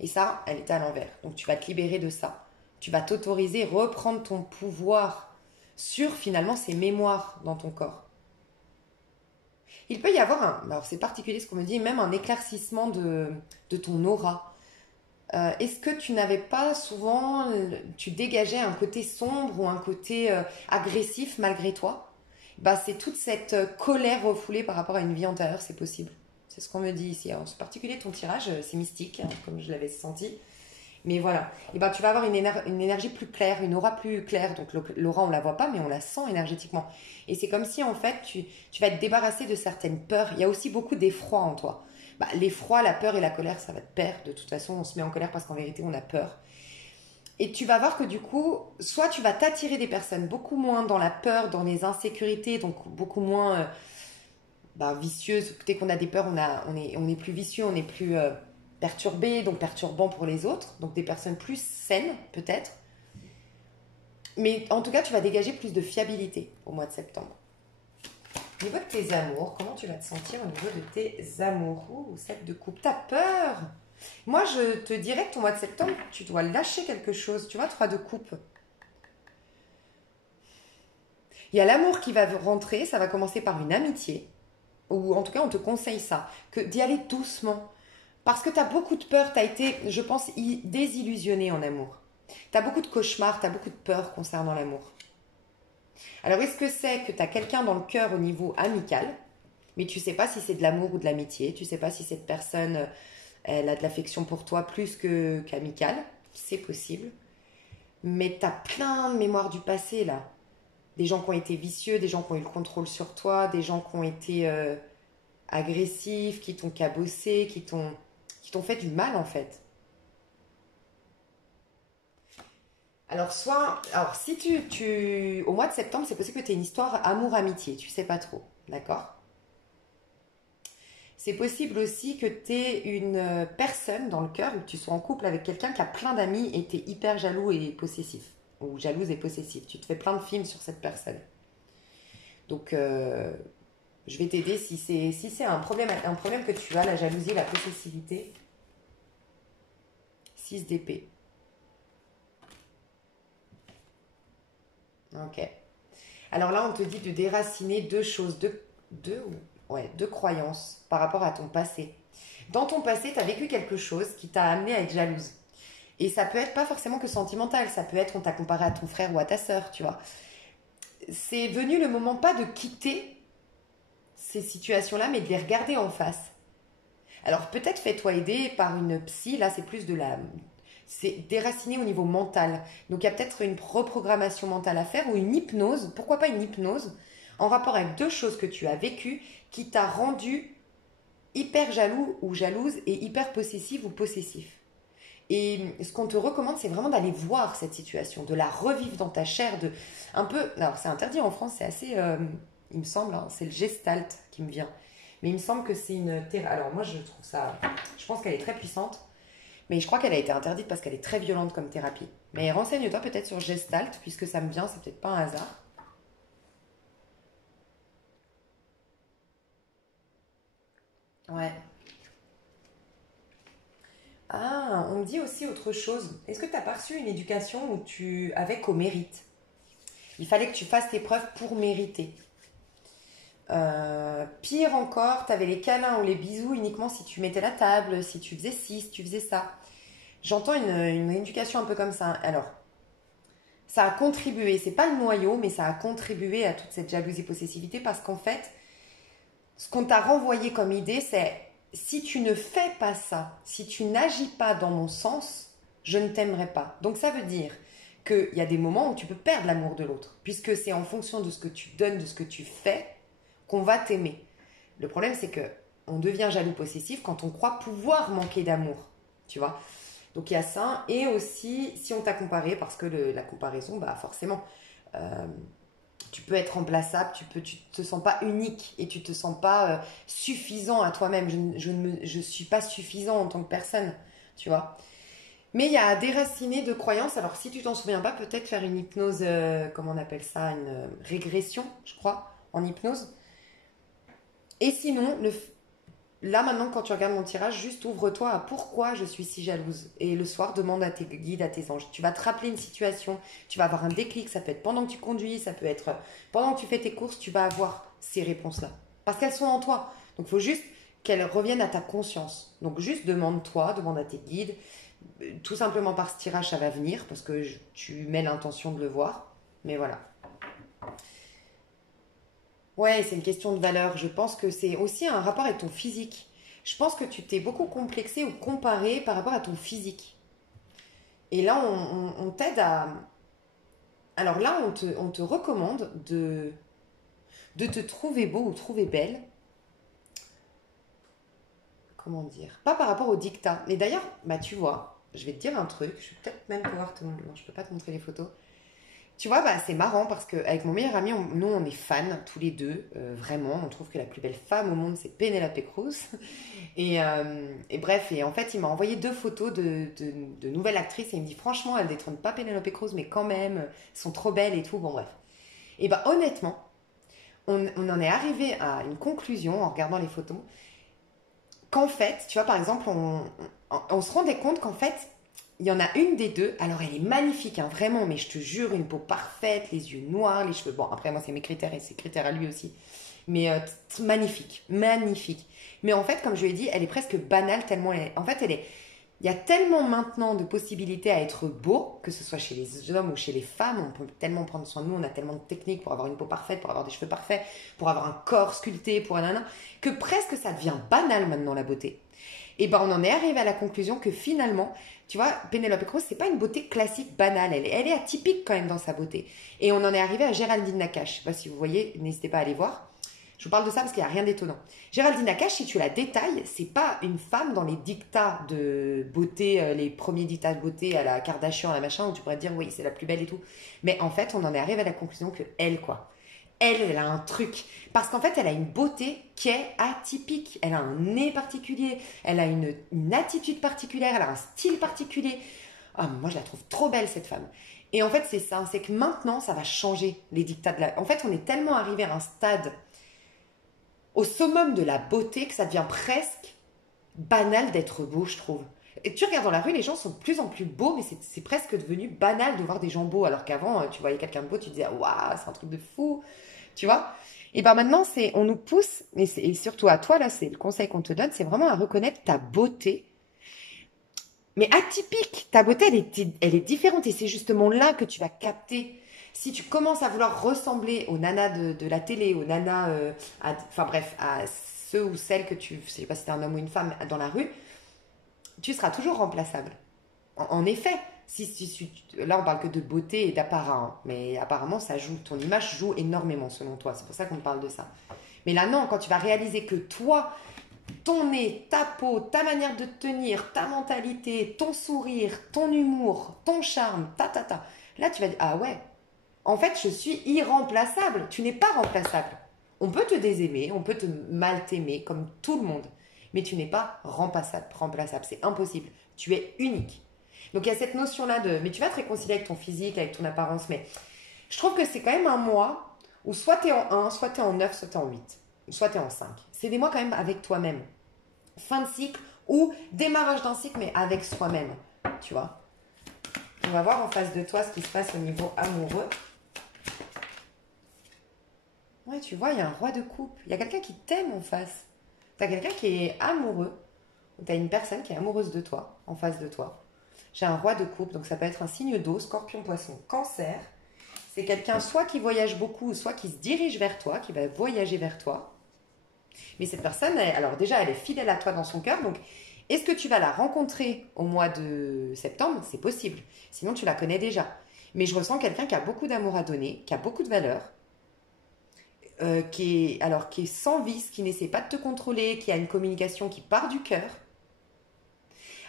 Et ça, elle est à l'envers. Donc tu vas te libérer de ça. Tu vas t'autoriser, reprendre ton pouvoir sur finalement ces mémoires dans ton corps. Il peut y avoir alors c'est particulier ce qu'on me dit, même un éclaircissement de ton aura. Est-ce que tu n'avais pas souvent, tu dégageais un côté sombre ou un côté agressif malgré toi? Bah, c'est toute cette colère refoulée par rapport à une vie antérieure, c'est possible. C'est ce qu'on me dit ici. Alors, c'est particulier ton tirage, c'est mystique, hein, comme je l'avais senti. Mais voilà, et ben, tu vas avoir une énergie plus claire, une aura plus claire. Donc l'aura, on ne la voit pas, mais on la sent énergétiquement. Et c'est comme si, en fait, tu vas te débarrasser de certaines peurs. Il y a aussi beaucoup d'effroi en toi. Bah, l'effroi, la peur et la colère, ça va te perdre. De toute façon, on se met en colère parce qu'en vérité, on a peur. Et tu vas voir que du coup, soit tu vas t'attirer des personnes beaucoup moins dans la peur, dans les insécurités, donc beaucoup moins bah, vicieuses. Dès qu'on a des peurs, on est plus vicieux, on est plus perturbé, donc perturbant pour les autres. Donc des personnes plus saines, peut-être. Mais en tout cas, tu vas dégager plus de fiabilité au mois de septembre. Au niveau de tes amours, comment tu vas te sentir au niveau de tes amours? Ouh, 7 de coupe. T'as peur? Moi, je te dirais que ton mois de septembre, tu dois lâcher quelque chose. Tu vois, 3 de coupe. Il y a l'amour qui va rentrer. Ça va commencer par une amitié. Ou en tout cas, on te conseille ça. Que d'y aller doucement. Parce que tu as beaucoup de peur. Tu as été, je pense, désillusionné en amour. Tu as beaucoup de cauchemars. Tu as beaucoup de peur concernant l'amour. Alors, est-ce que c'est que tu as quelqu'un dans le cœur au niveau amical, mais tu sais pas si c'est de l'amour ou de l'amitié. Tu sais pas si cette personne elle a de l'affection pour toi plus qu'amicale, c'est possible. Mais tu as plein de mémoires du passé là. Des gens qui ont été vicieux, des gens qui ont eu le contrôle sur toi, des gens qui ont été agressifs, qui t'ont cabossé, qui t'ont fait du mal en fait. Alors si au mois de septembre, c'est possible que tu aies une histoire amour-amitié, tu sais pas trop, d'accord? C'est possible aussi que tu aies une personne dans le cœur ou que tu sois en couple avec quelqu'un qui a plein d'amis et tu es hyper jaloux et possessif. Ou jalouse et possessive. Tu te fais plein de films sur cette personne. Donc, je vais t'aider si c'est un problème que tu as, la jalousie, la possessivité. 6 d'épée. Ok. Alors là, on te dit de déraciner deux choses, deux croyances par rapport à ton passé. Dans ton passé, tu as vécu quelque chose qui t'a amené à être jalouse. Et ça peut être pas forcément que sentimental, ça peut être on t'a comparé à ton frère ou à ta sœur, tu vois. C'est venu le moment pas de quitter ces situations-là, mais de les regarder en face. Alors peut-être fais-toi aider par une psy, là c'est plus de la... C'est déraciné au niveau mental. Donc il y a peut-être une reprogrammation mentale à faire ou une hypnose, pourquoi pas une hypnose, en rapport avec deux choses que tu as vécues qui t'a rendu hyper jaloux ou jalouse et hyper possessive ou possessif. Et ce qu'on te recommande, c'est vraiment d'aller voir cette situation, de la revivre dans ta chair, de un peu. Alors c'est interdit en France, c'est assez, il me semble, hein, c'est le gestalt qui me vient. Mais il me semble que c'est une thérapie. Alors moi, je trouve ça, je pense qu'elle est très puissante, mais je crois qu'elle a été interdite parce qu'elle est très violente comme thérapie. Mais renseigne-toi peut-être sur gestalt, puisque ça me vient, c'est peut-être pas un hasard. Ouais. Ah, on me dit aussi autre chose. Est-ce que tu as pas reçu une éducation où tu avec au mérite? Il fallait que tu fasses tes preuves pour mériter. Pire encore, tu avais les câlins ou les bisous uniquement si tu mettais la table, si tu faisais ci, si tu faisais ça. J'entends une éducation un peu comme ça. Alors, ça a contribué, c'est pas le noyau, mais ça a contribué à toute cette jalousie-possessivité parce qu'en fait, ce qu'on t'a renvoyé comme idée, c'est si tu ne fais pas ça, si tu n'agis pas dans mon sens, je ne t'aimerai pas. Donc ça veut dire qu'il y a des moments où tu peux perdre l'amour de l'autre, puisque c'est en fonction de ce que tu donnes, de ce que tu fais, qu'on va t'aimer. Le problème, c'est que on devient jaloux possessif quand on croit pouvoir manquer d'amour, tu vois. Donc il y a ça, et aussi si on t'a comparé, parce que la comparaison, bah forcément, euh, tu peux être remplaçable, tu te sens pas unique et tu te sens pas suffisant à toi-même. Je suis pas suffisant en tant que personne, tu vois. Mais il y a déraciner de croyances. Alors si tu t'en souviens pas, peut-être faire une hypnose, comment on appelle ça, une régression, je crois, en hypnose. Et sinon, là maintenant, quand tu regardes mon tirage, juste ouvre-toi à pourquoi je suis si jalouse. Et le soir, demande à tes guides, à tes anges. Tu vas te rappeler une situation, tu vas avoir un déclic. Ça peut être pendant que tu conduis, ça peut être pendant que tu fais tes courses, tu vas avoir ces réponses-là. Parce qu'elles sont en toi. Donc il faut juste qu'elles reviennent à ta conscience. Donc juste demande-toi, demande à tes guides. Tout simplement par ce tirage, ça va venir parce que tu mets l'intention de le voir. Mais voilà. Ouais, c'est une question de valeur. Je pense que c'est aussi un rapport avec ton physique. Je pense que tu t'es beaucoup complexé ou comparé par rapport à ton physique. Et là, on t'aide à... Alors là, on te recommande de te trouver beau ou trouver belle. Comment dire? Pas par rapport au dictat. Mais d'ailleurs, bah tu vois, je vais te dire un truc. Je vais peut-être même pouvoir te... Non, je peux pas te montrer les photos. Tu vois, bah, c'est marrant parce qu'avec mon meilleur ami, nous, on est fans tous les deux, vraiment. On trouve que la plus belle femme au monde, c'est Penelope Cruz. Et bref, et en fait, il m'a envoyé deux photos de nouvelles actrices et il me dit, franchement, elles détrônent pas Penelope Cruz, mais quand même, elles sont trop belles et tout. Bon, bref. Et bah, honnêtement, on en est arrivé à une conclusion en regardant les photos qu'en fait, tu vois, par exemple, on se rendait compte qu'en fait, il y en a une des deux, alors elle est magnifique, hein, vraiment, mais je te jure, une peau parfaite, les yeux noirs, les cheveux... Bon, après, moi, c'est mes critères et ses critères à lui aussi. Mais magnifique, magnifique. Mais en fait, comme je lui ai dit, elle est presque banale tellement elle est... En fait, elle est... Il y a tellement maintenant de possibilités à être beau, que ce soit chez les hommes ou chez les femmes, on peut tellement prendre soin de nous, on a tellement de techniques pour avoir une peau parfaite, pour avoir des cheveux parfaits, pour avoir un corps sculpté, pour un nana, que presque ça devient banal maintenant la beauté. Et ben on en est arrivé à la conclusion que finalement, tu vois, Penelope Cruz, c'est pas une beauté classique banale, elle est atypique quand même dans sa beauté. Et on en est arrivé à Géraldine Nakache. Je sais pas si vous voyez, n'hésitez pas à aller voir. Je vous parle de ça parce qu'il n'y a rien d'étonnant. Géraldine Nakache, si tu la détailles, c'est pas une femme dans les dictats de beauté, les premiers dictats de beauté à la Kardashian, à la machin, où tu pourrais te dire oui, c'est la plus belle et tout. Mais en fait, on en est arrivé à la conclusion que elle, quoi. Elle a un truc. Parce qu'en fait, elle a une beauté qui est atypique. Elle a un nez particulier, elle a une attitude particulière, elle a un style particulier. Ah, moi, je la trouve trop belle, cette femme. Et en fait, c'est ça, c'est que maintenant, ça va changer les dictats de la... En fait, on est tellement arrivé à un stade au summum de la beauté que ça devient presque banal d'être beau, je trouve. Et tu regardes dans la rue, les gens sont de plus en plus beaux, mais c'est presque devenu banal de voir des gens beaux, alors qu'avant, tu voyais quelqu'un de beau, tu disais, waouh, c'est un truc de fou, tu vois. Et ben maintenant, on nous pousse, et surtout à toi, là, c'est le conseil qu'on te donne, c'est vraiment à reconnaître ta beauté, mais atypique. Ta beauté, elle est différente, et c'est justement là que tu vas capter. Si tu commences à vouloir ressembler aux nanas de la télé, aux nanas, enfin bref, à ceux ou celles que tu, je sais pas si t'es un homme ou une femme, dans la rue, tu seras toujours remplaçable. En effet, là on parle que de beauté et d'apparat, hein, mais apparemment ça joue, ton image joue énormément selon toi, c'est pour ça qu'on parle de ça. Mais là non, quand tu vas réaliser que toi, ton nez, ta peau, ta manière de te tenir, ta mentalité, ton sourire, ton humour, ton charme, là tu vas dire, ah ouais, en fait je suis irremplaçable, tu n'es pas remplaçable. On peut te désaimer, on peut te mal t'aimer comme tout le monde, mais tu n'es pas remplaçable, c'est impossible, tu es unique. Donc il y a cette notion-là de... Mais tu vas te réconcilier avec ton physique, avec ton apparence, mais je trouve que c'est quand même un mois où soit tu es en 1, soit tu es en 9, soit tu es en 8, soit tu es en 5. C'est des mois quand même avec toi-même. fin de cycle ou démarrage d'un cycle, mais avec soi-même, tu vois. On va voir en face de toi ce qui se passe au niveau amoureux. Ouais, tu vois, il y a un roi de coupe. Il y a quelqu'un qui t'aime en face. Tu as quelqu'un qui est amoureux. Tu as une personne qui est amoureuse de toi, en face de toi. J'ai un roi de coupe, donc ça peut être un signe d'eau, scorpion, poisson, cancer. C'est quelqu'un soit qui voyage beaucoup, soit qui se dirige vers toi, qui va voyager vers toi. Mais cette personne, alors déjà, elle est fidèle à toi dans son cœur. Donc, est-ce que tu vas la rencontrer au mois de septembre? C'est possible. Sinon, tu la connais déjà. Mais je ressens quelqu'un qui a beaucoup d'amour à donner, qui a beaucoup de valeur, qui est sans vice, qui n'essaie pas de te contrôler, qui a une communication qui part du cœur.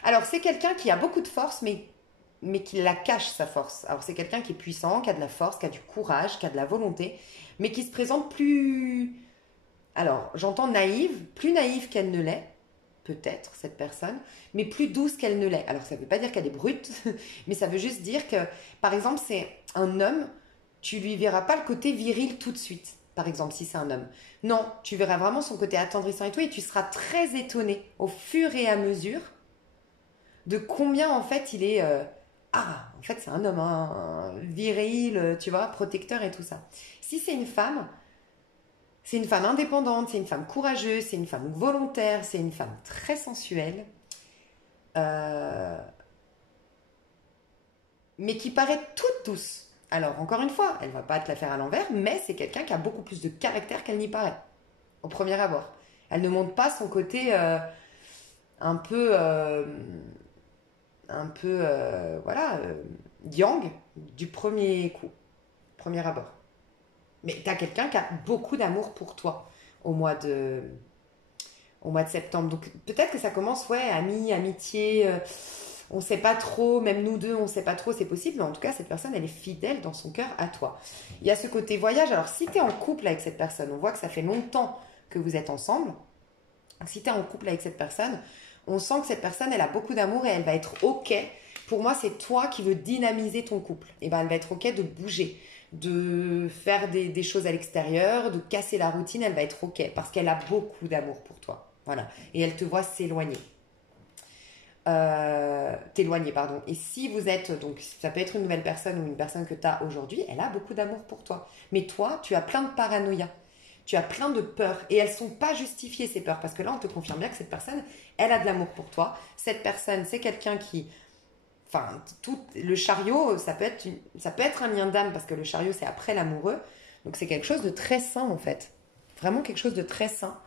Alors, c'est quelqu'un qui a beaucoup de force, mais qui la cache, sa force. Alors, c'est quelqu'un qui est puissant, qui a de la force, qui a du courage, qui a de la volonté, mais qui se présente plus... Alors, j'entends naïve, plus naïve qu'elle ne l'est, peut-être, cette personne, mais plus douce qu'elle ne l'est. Alors, ça ne veut pas dire qu'elle est brute, mais ça veut juste dire que, par exemple, c'est un homme, tu lui verras pas le côté viril tout de suite, par exemple, si c'est un homme. Non, tu verras vraiment son côté attendrissant et tout, et tu seras très étonné au fur et à mesure de combien, en fait, il est... en fait, c'est un homme, hein, viril, tu vois, protecteur et tout ça. Si c'est une femme... C'est une femme indépendante, c'est une femme courageuse, c'est une femme volontaire, c'est une femme très sensuelle, euh, mais qui paraît toute douce. Alors, encore une fois, elle ne va pas te la faire à l'envers, mais c'est quelqu'un qui a beaucoup plus de caractère qu'elle n'y paraît, au premier abord. Elle ne montre pas son côté un peu, voilà, yang du premier coup, premier abord. Mais tu as quelqu'un qui a beaucoup d'amour pour toi au mois de, au mois de septembre. Donc peut-être que ça commence, ouais, amis, amitié, on ne sait pas trop, même nous deux, on ne sait pas trop, c'est possible. Mais en tout cas, cette personne, elle est fidèle dans son cœur à toi. Il y a ce côté voyage. Alors si tu es en couple avec cette personne, on voit que ça fait longtemps que vous êtes ensemble. Si tu es en couple avec cette personne, on sent que cette personne, elle a beaucoup d'amour et elle va être OK. Pour moi, c'est toi qui veux dynamiser ton couple. Et ben, elle va être OK de bouger, de faire des choses à l'extérieur, de casser la routine. Elle va être OK parce qu'elle a beaucoup d'amour pour toi. Voilà. Et elle te voit s'éloigner. T'éloigner, pardon. Et si vous êtes, donc ça peut être une nouvelle personne ou une personne que tu as aujourd'hui, elle a beaucoup d'amour pour toi. Mais toi, tu as plein de paranoïa. Tu as plein de peurs et elles ne sont pas justifiées ces peurs parce que là, on te confirme bien que cette personne, elle a de l'amour pour toi. Cette personne, c'est quelqu'un qui... Enfin, tout, le chariot, ça peut être un lien d'âme parce que le chariot, c'est après l'amoureux. Donc, c'est quelque chose de très sain, en fait. Vraiment quelque chose de très sain.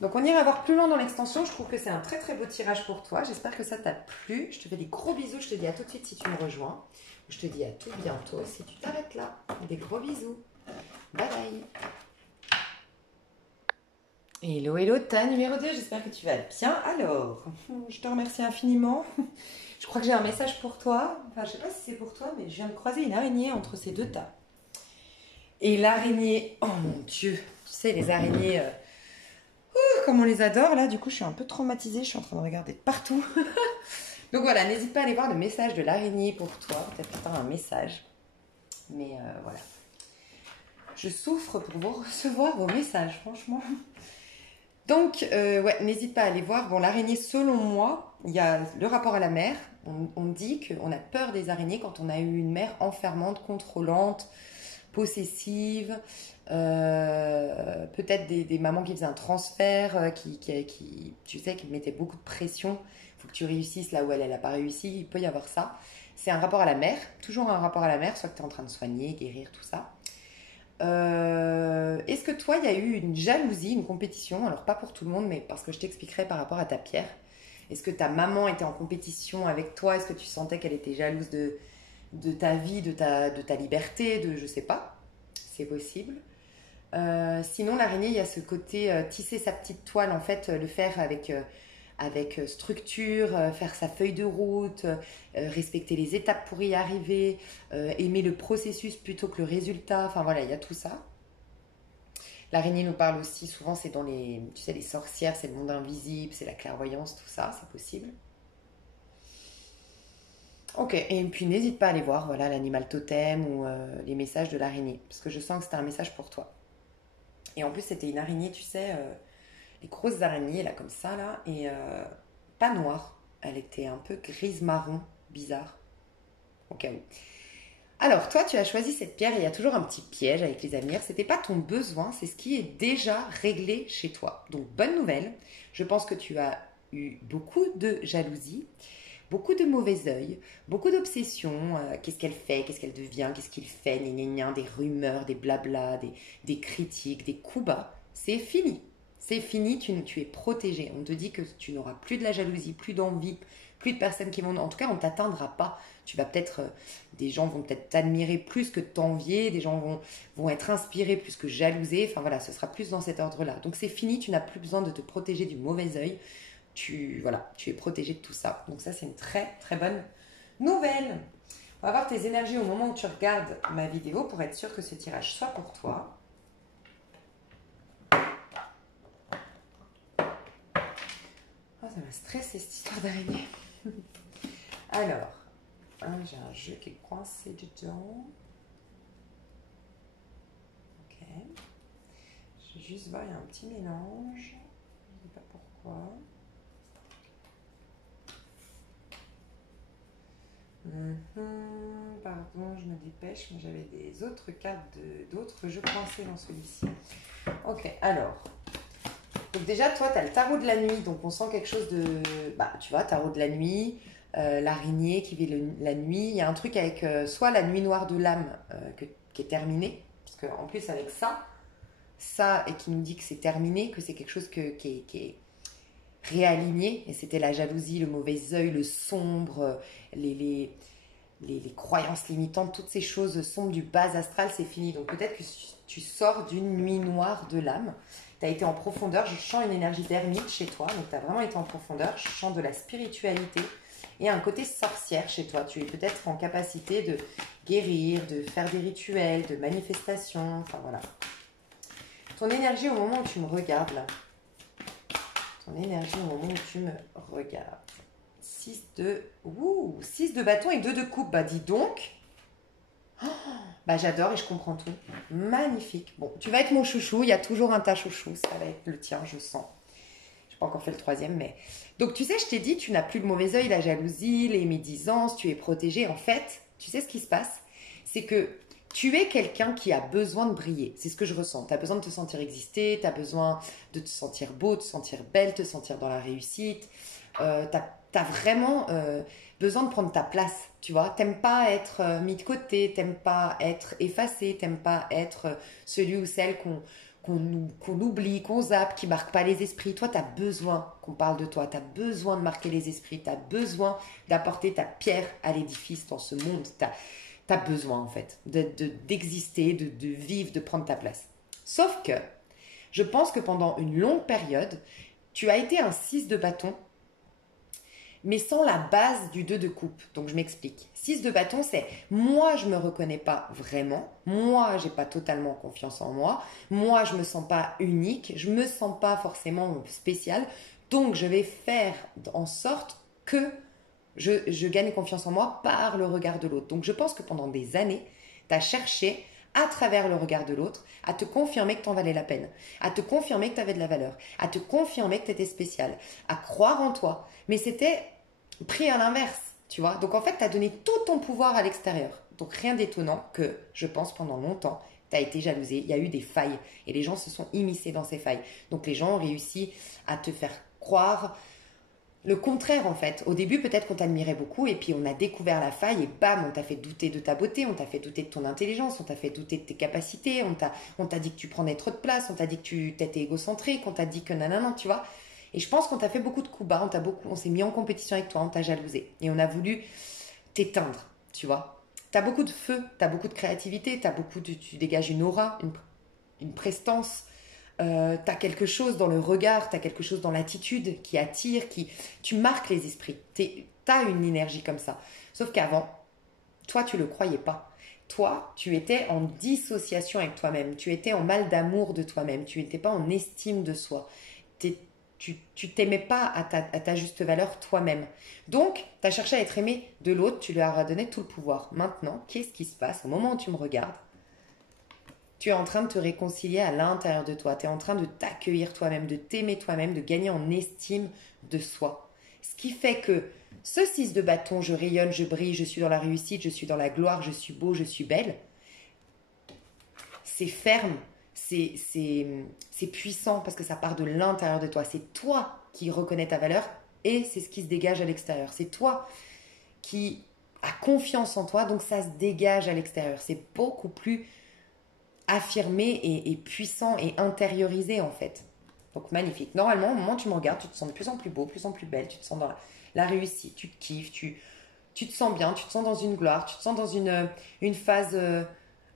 Donc, on ira voir plus loin dans l'extension. Je trouve que c'est un très, très beau tirage pour toi. J'espère que ça t'a plu. Je te fais des gros bisous. Je te dis à tout de suite si tu me rejoins. Je te dis à tout bientôt si tu t'arrêtes là. Des gros bisous. Bye bye. Hello, hello, ta numéro 2. J'espère que tu vas bien. Alors, je te remercie infiniment. Je crois que j'ai un message pour toi. Enfin, je sais pas si c'est pour toi, mais je viens de croiser une araignée entre ces deux tas. Et l'araignée, oh mon Dieu, tu sais, les araignées, comme on les adore. Là, du coup, je suis un peu traumatisée. Je suis en train de regarder de partout. Donc voilà, n'hésite pas à aller voir le message de l'araignée pour toi. Peut-être que tu as un message. Mais voilà. Je souffre pour vous recevoir vos messages, franchement. Donc, ouais, n'hésite pas à aller voir. Bon, l'araignée, selon moi, il y a le rapport à la mère. On dit qu'on a peur des araignées quand on a eu une mère enfermante, contrôlante, possessive. Peut-être des mamans qui faisaient un transfert, tu sais, qui mettaient beaucoup de pression. Il faut que tu réussisses là où elle n'a pas réussi. Il peut y avoir ça. C'est un rapport à la mère. Toujours un rapport à la mère, soit que tu es en train de soigner, guérir, tout ça. Est-ce que toi, il y a eu une jalousie, une compétition? Alors, pas pour tout le monde, mais parce que je t'expliquerai par rapport à ta pierre. Est-ce que ta maman était en compétition avec toi? Est-ce que tu sentais qu'elle était jalouse de ta vie, de ta liberté, je sais pas. C'est possible. Sinon, l'araignée, il y a ce côté tisser sa petite toile, en fait, le faire avec structure, faire sa feuille de route, respecter les étapes pour y arriver, aimer le processus plutôt que le résultat. Enfin voilà, il y a tout ça. L'araignée nous parle aussi, souvent c'est dans tu sais, les sorcières, c'est le monde invisible, c'est la clairvoyance, tout ça, c'est possible. Ok, et puis n'hésite pas à aller voir, voilà, l'animal totem ou les messages de l'araignée, parce que je sens que c'était un message pour toi. Et en plus, c'était une araignée, tu sais, les grosses araignées, là, comme ça, là, et pas noire. Elle était un peu grise-marron, bizarre, au cas où. Alors, toi, tu as choisi cette pierre et il y a toujours un petit piège avec les avenirs. C'était pas ton besoin, c'est ce qui est déjà réglé chez toi. Donc, bonne nouvelle. Je pense que tu as eu beaucoup de jalousie, beaucoup de mauvais œil, beaucoup d'obsessions. Qu'est-ce qu'elle fait, qu'est-ce qu'elle devient, qu'est-ce qu'il fait, gna, gna, gna, des rumeurs, des blabla, des critiques, des coups bas. C'est fini. C'est fini, tu es protégé. On te dit que tu n'auras plus de la jalousie, plus d'envie, plus de personnes qui vont... En tout cas, on ne t'atteindra pas. Tu vas peut-être... des gens vont peut-être t'admirer plus que t'envier, des gens vont être inspirés plus que jalousés. Enfin voilà, ce sera plus dans cet ordre-là. Donc c'est fini, tu n'as plus besoin de te protéger du mauvais œil. Voilà, tu es protégé de tout ça. Donc ça, c'est une très très bonne nouvelle. On va voir tes énergies au moment où tu regardes ma vidéo pour être sûr que ce tirage soit pour toi. Oh, ça m'a stressé cette histoire d'araignée. Alors, j'ai un jeu qui est coincé dedans. Ok. Je vais juste voir, il y a un petit mélange. Je ne sais pas pourquoi. Pardon, je me dépêche, mais j'avais des autres cartes d'autres jeux coincés dans celui-ci. Ok, alors. Donc déjà, toi, tu as le tarot de la nuit, donc on sent quelque chose de... Bah, tu vois, tarot de la nuit, l'araignée qui vit la nuit. Il y a un truc avec soit la nuit noire de l'âme qui est terminée, parce qu'en plus avec ça, et qui nous dit que c'est terminé, que c'est quelque chose qui est réaligné, et c'était la jalousie, le mauvais œil, le sombre, les croyances limitantes, toutes ces choses sombres du bas astral, c'est fini. Donc peut-être que tu sors d'une nuit noire de l'âme. Tu as été en profondeur, je sens une énergie d'ermite chez toi, donc tu as vraiment été en profondeur, je sens de la spiritualité et un côté sorcière chez toi. Tu es peut-être en capacité de guérir, de faire des rituels, de manifestations, enfin voilà. Ton énergie au moment où tu me regardes là. Ton énergie au moment où tu me regardes. 6 de bâton et 2 de coupe. Bah dis donc. Oh, bah j'adore et je comprends tout. Magnifique. Bon, tu vas être mon chouchou. Il y a toujours un tas chouchou. Ça va être le tien, je sens. Je n'ai pas encore fait le troisième, mais... Donc tu sais, je t'ai dit, tu n'as plus le mauvais œil, la jalousie, les médisances, tu es protégé. En fait, tu sais ce qui se passe? C'est que tu es quelqu'un qui a besoin de briller. C'est ce que je ressens. Tu as besoin de te sentir exister, tu as besoin de te sentir beau, de te sentir belle, de te sentir dans la réussite. Tu as vraiment besoin de prendre ta place, tu vois. T'aimes pas être mis de côté, t'aimes pas être effacé, t'aimes pas être celui ou celle qu'on oublie, qu'on zappe, qui marque pas les esprits. Toi, tu as besoin qu'on parle de toi, tu as besoin de marquer les esprits, tu as besoin d'apporter ta pierre à l'édifice dans ce monde. Tu as besoin, en fait, d'exister, de vivre, de prendre ta place. Sauf que, je pense que pendant une longue période, tu as été un 6 de bâton, mais sans la base du 2 de coupe. Donc je m'explique. 6 de bâton, c'est moi je me reconnais pas vraiment, moi j'ai pas totalement confiance en moi je me sens pas unique, je me sens pas forcément spécial, donc je vais faire en sorte que je gagne confiance en moi par le regard de l'autre. Donc je pense que pendant des années, tu as cherché à travers le regard de l'autre, à te confirmer que t'en valais la peine, à te confirmer que tu avais de la valeur, à te confirmer que tu étais spécial, à croire en toi. Mais c'était pris à l'inverse, tu vois. Donc en fait, tu as donné tout ton pouvoir à l'extérieur. Donc rien d'étonnant que, je pense, pendant longtemps, tu as été jalousé, il y a eu des failles et les gens se sont immiscés dans ces failles. Donc les gens ont réussi à te faire croire le contraire en fait. Au début, peut-être qu'on t'admirait beaucoup et puis on a découvert la faille et bam, on t'a fait douter de ta beauté, on t'a fait douter de ton intelligence, on t'a fait douter de tes capacités, on t'a dit que tu prenais trop de place, on t'a dit que tu étais égocentrique, on t'a dit que nanana, tu vois. Et je pense qu'on t'a fait beaucoup de coups bas, on s'est mis en compétition avec toi, on t'a jalousé et on a voulu t'éteindre, tu vois. T'as beaucoup de feu, t'as beaucoup de créativité, tu dégages une aura, une prestance. T'as quelque chose dans le regard, t'as quelque chose dans l'attitude qui attire, tu marques les esprits. T'as une énergie comme ça. Sauf qu'avant, toi, tu le croyais pas. Toi, tu étais en dissociation avec toi-même. Tu étais en mal d'amour de toi-même. Tu n'étais pas en estime de soi. Tu t'aimais pas à ta juste valeur toi-même. Donc, tu as cherché à être aimé de l'autre. Tu lui as donné tout le pouvoir. Maintenant, qu'est-ce qui se passe au moment où tu me regardes? Tu es en train de te réconcilier à l'intérieur de toi. Tu es en train de t'accueillir toi-même, de t'aimer toi-même, de gagner en estime de soi. Ce qui fait que ce 6 de bâton, je rayonne, je brille, je suis dans la réussite, je suis dans la gloire, je suis beau, je suis belle. C'est ferme, c'est puissant parce que ça part de l'intérieur de toi. C'est toi qui reconnais ta valeur et c'est ce qui se dégage à l'extérieur. C'est toi qui as confiance en toi, donc ça se dégage à l'extérieur. C'est beaucoup plus affirmé et puissant et intériorisé en fait. Donc magnifique. Normalement, au moment où tu me regardes, tu te sens de plus en plus beau, de plus en plus belle, tu te sens dans la réussite, tu te kiffes, tu te sens bien, tu te sens dans une gloire, tu te sens dans une phase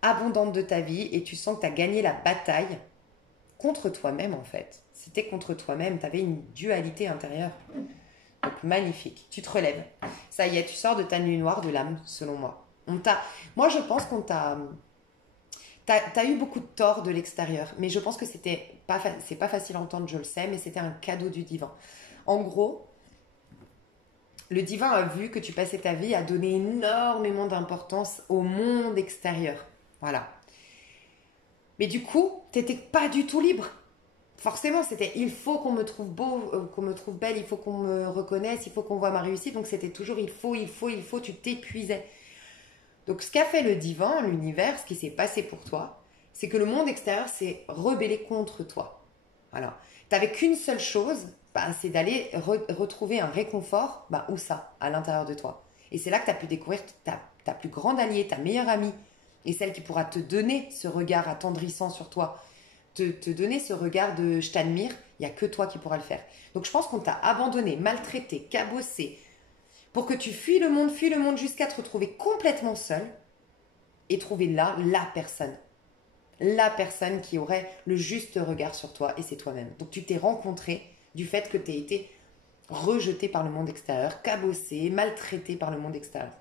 abondante de ta vie et tu sens que tu as gagné la bataille contre toi-même en fait. C'était contre toi-même, tu avais une dualité intérieure. Donc magnifique. Tu te relèves. Ça y est, tu sors de ta nuit noire de l'âme, selon moi. Moi, je pense qu'on t'a... T'as eu beaucoup de torts de l'extérieur, mais je pense que c'est pas facile à entendre, je le sais, mais c'était un cadeau du divin. En gros, le divin a vu que tu passais ta vie à donner énormément d'importance au monde extérieur. Voilà. Mais du coup, t'étais pas du tout libre. Forcément, c'était il faut qu'on me trouve beau, qu'on me trouve belle, il faut qu'on me reconnaisse, il faut qu'on voit ma réussite. Donc c'était toujours il faut, tu t'épuisais. Donc ce qu'a fait le divin, l'univers, ce qui s'est passé pour toi, c'est que le monde extérieur s'est rebellé contre toi. Voilà. Tu n'avais qu'une seule chose, c'est d'aller retrouver un réconfort, où ça, à l'intérieur de toi. Et c'est là que tu as pu découvrir ta plus grande alliée, ta meilleure amie, et celle qui pourra te donner ce regard attendrissant sur toi, te donner ce regard de je t'admire, il n'y a que toi qui pourras le faire. Donc je pense qu'on t'a abandonné, maltraité, cabossé, pour que tu fuis le monde jusqu'à te retrouver complètement seul et trouver là la personne qui aurait le juste regard sur toi et c'est toi-même. Donc tu t'es rencontré du fait que tu as été rejeté par le monde extérieur, cabossé, maltraité par le monde extérieur.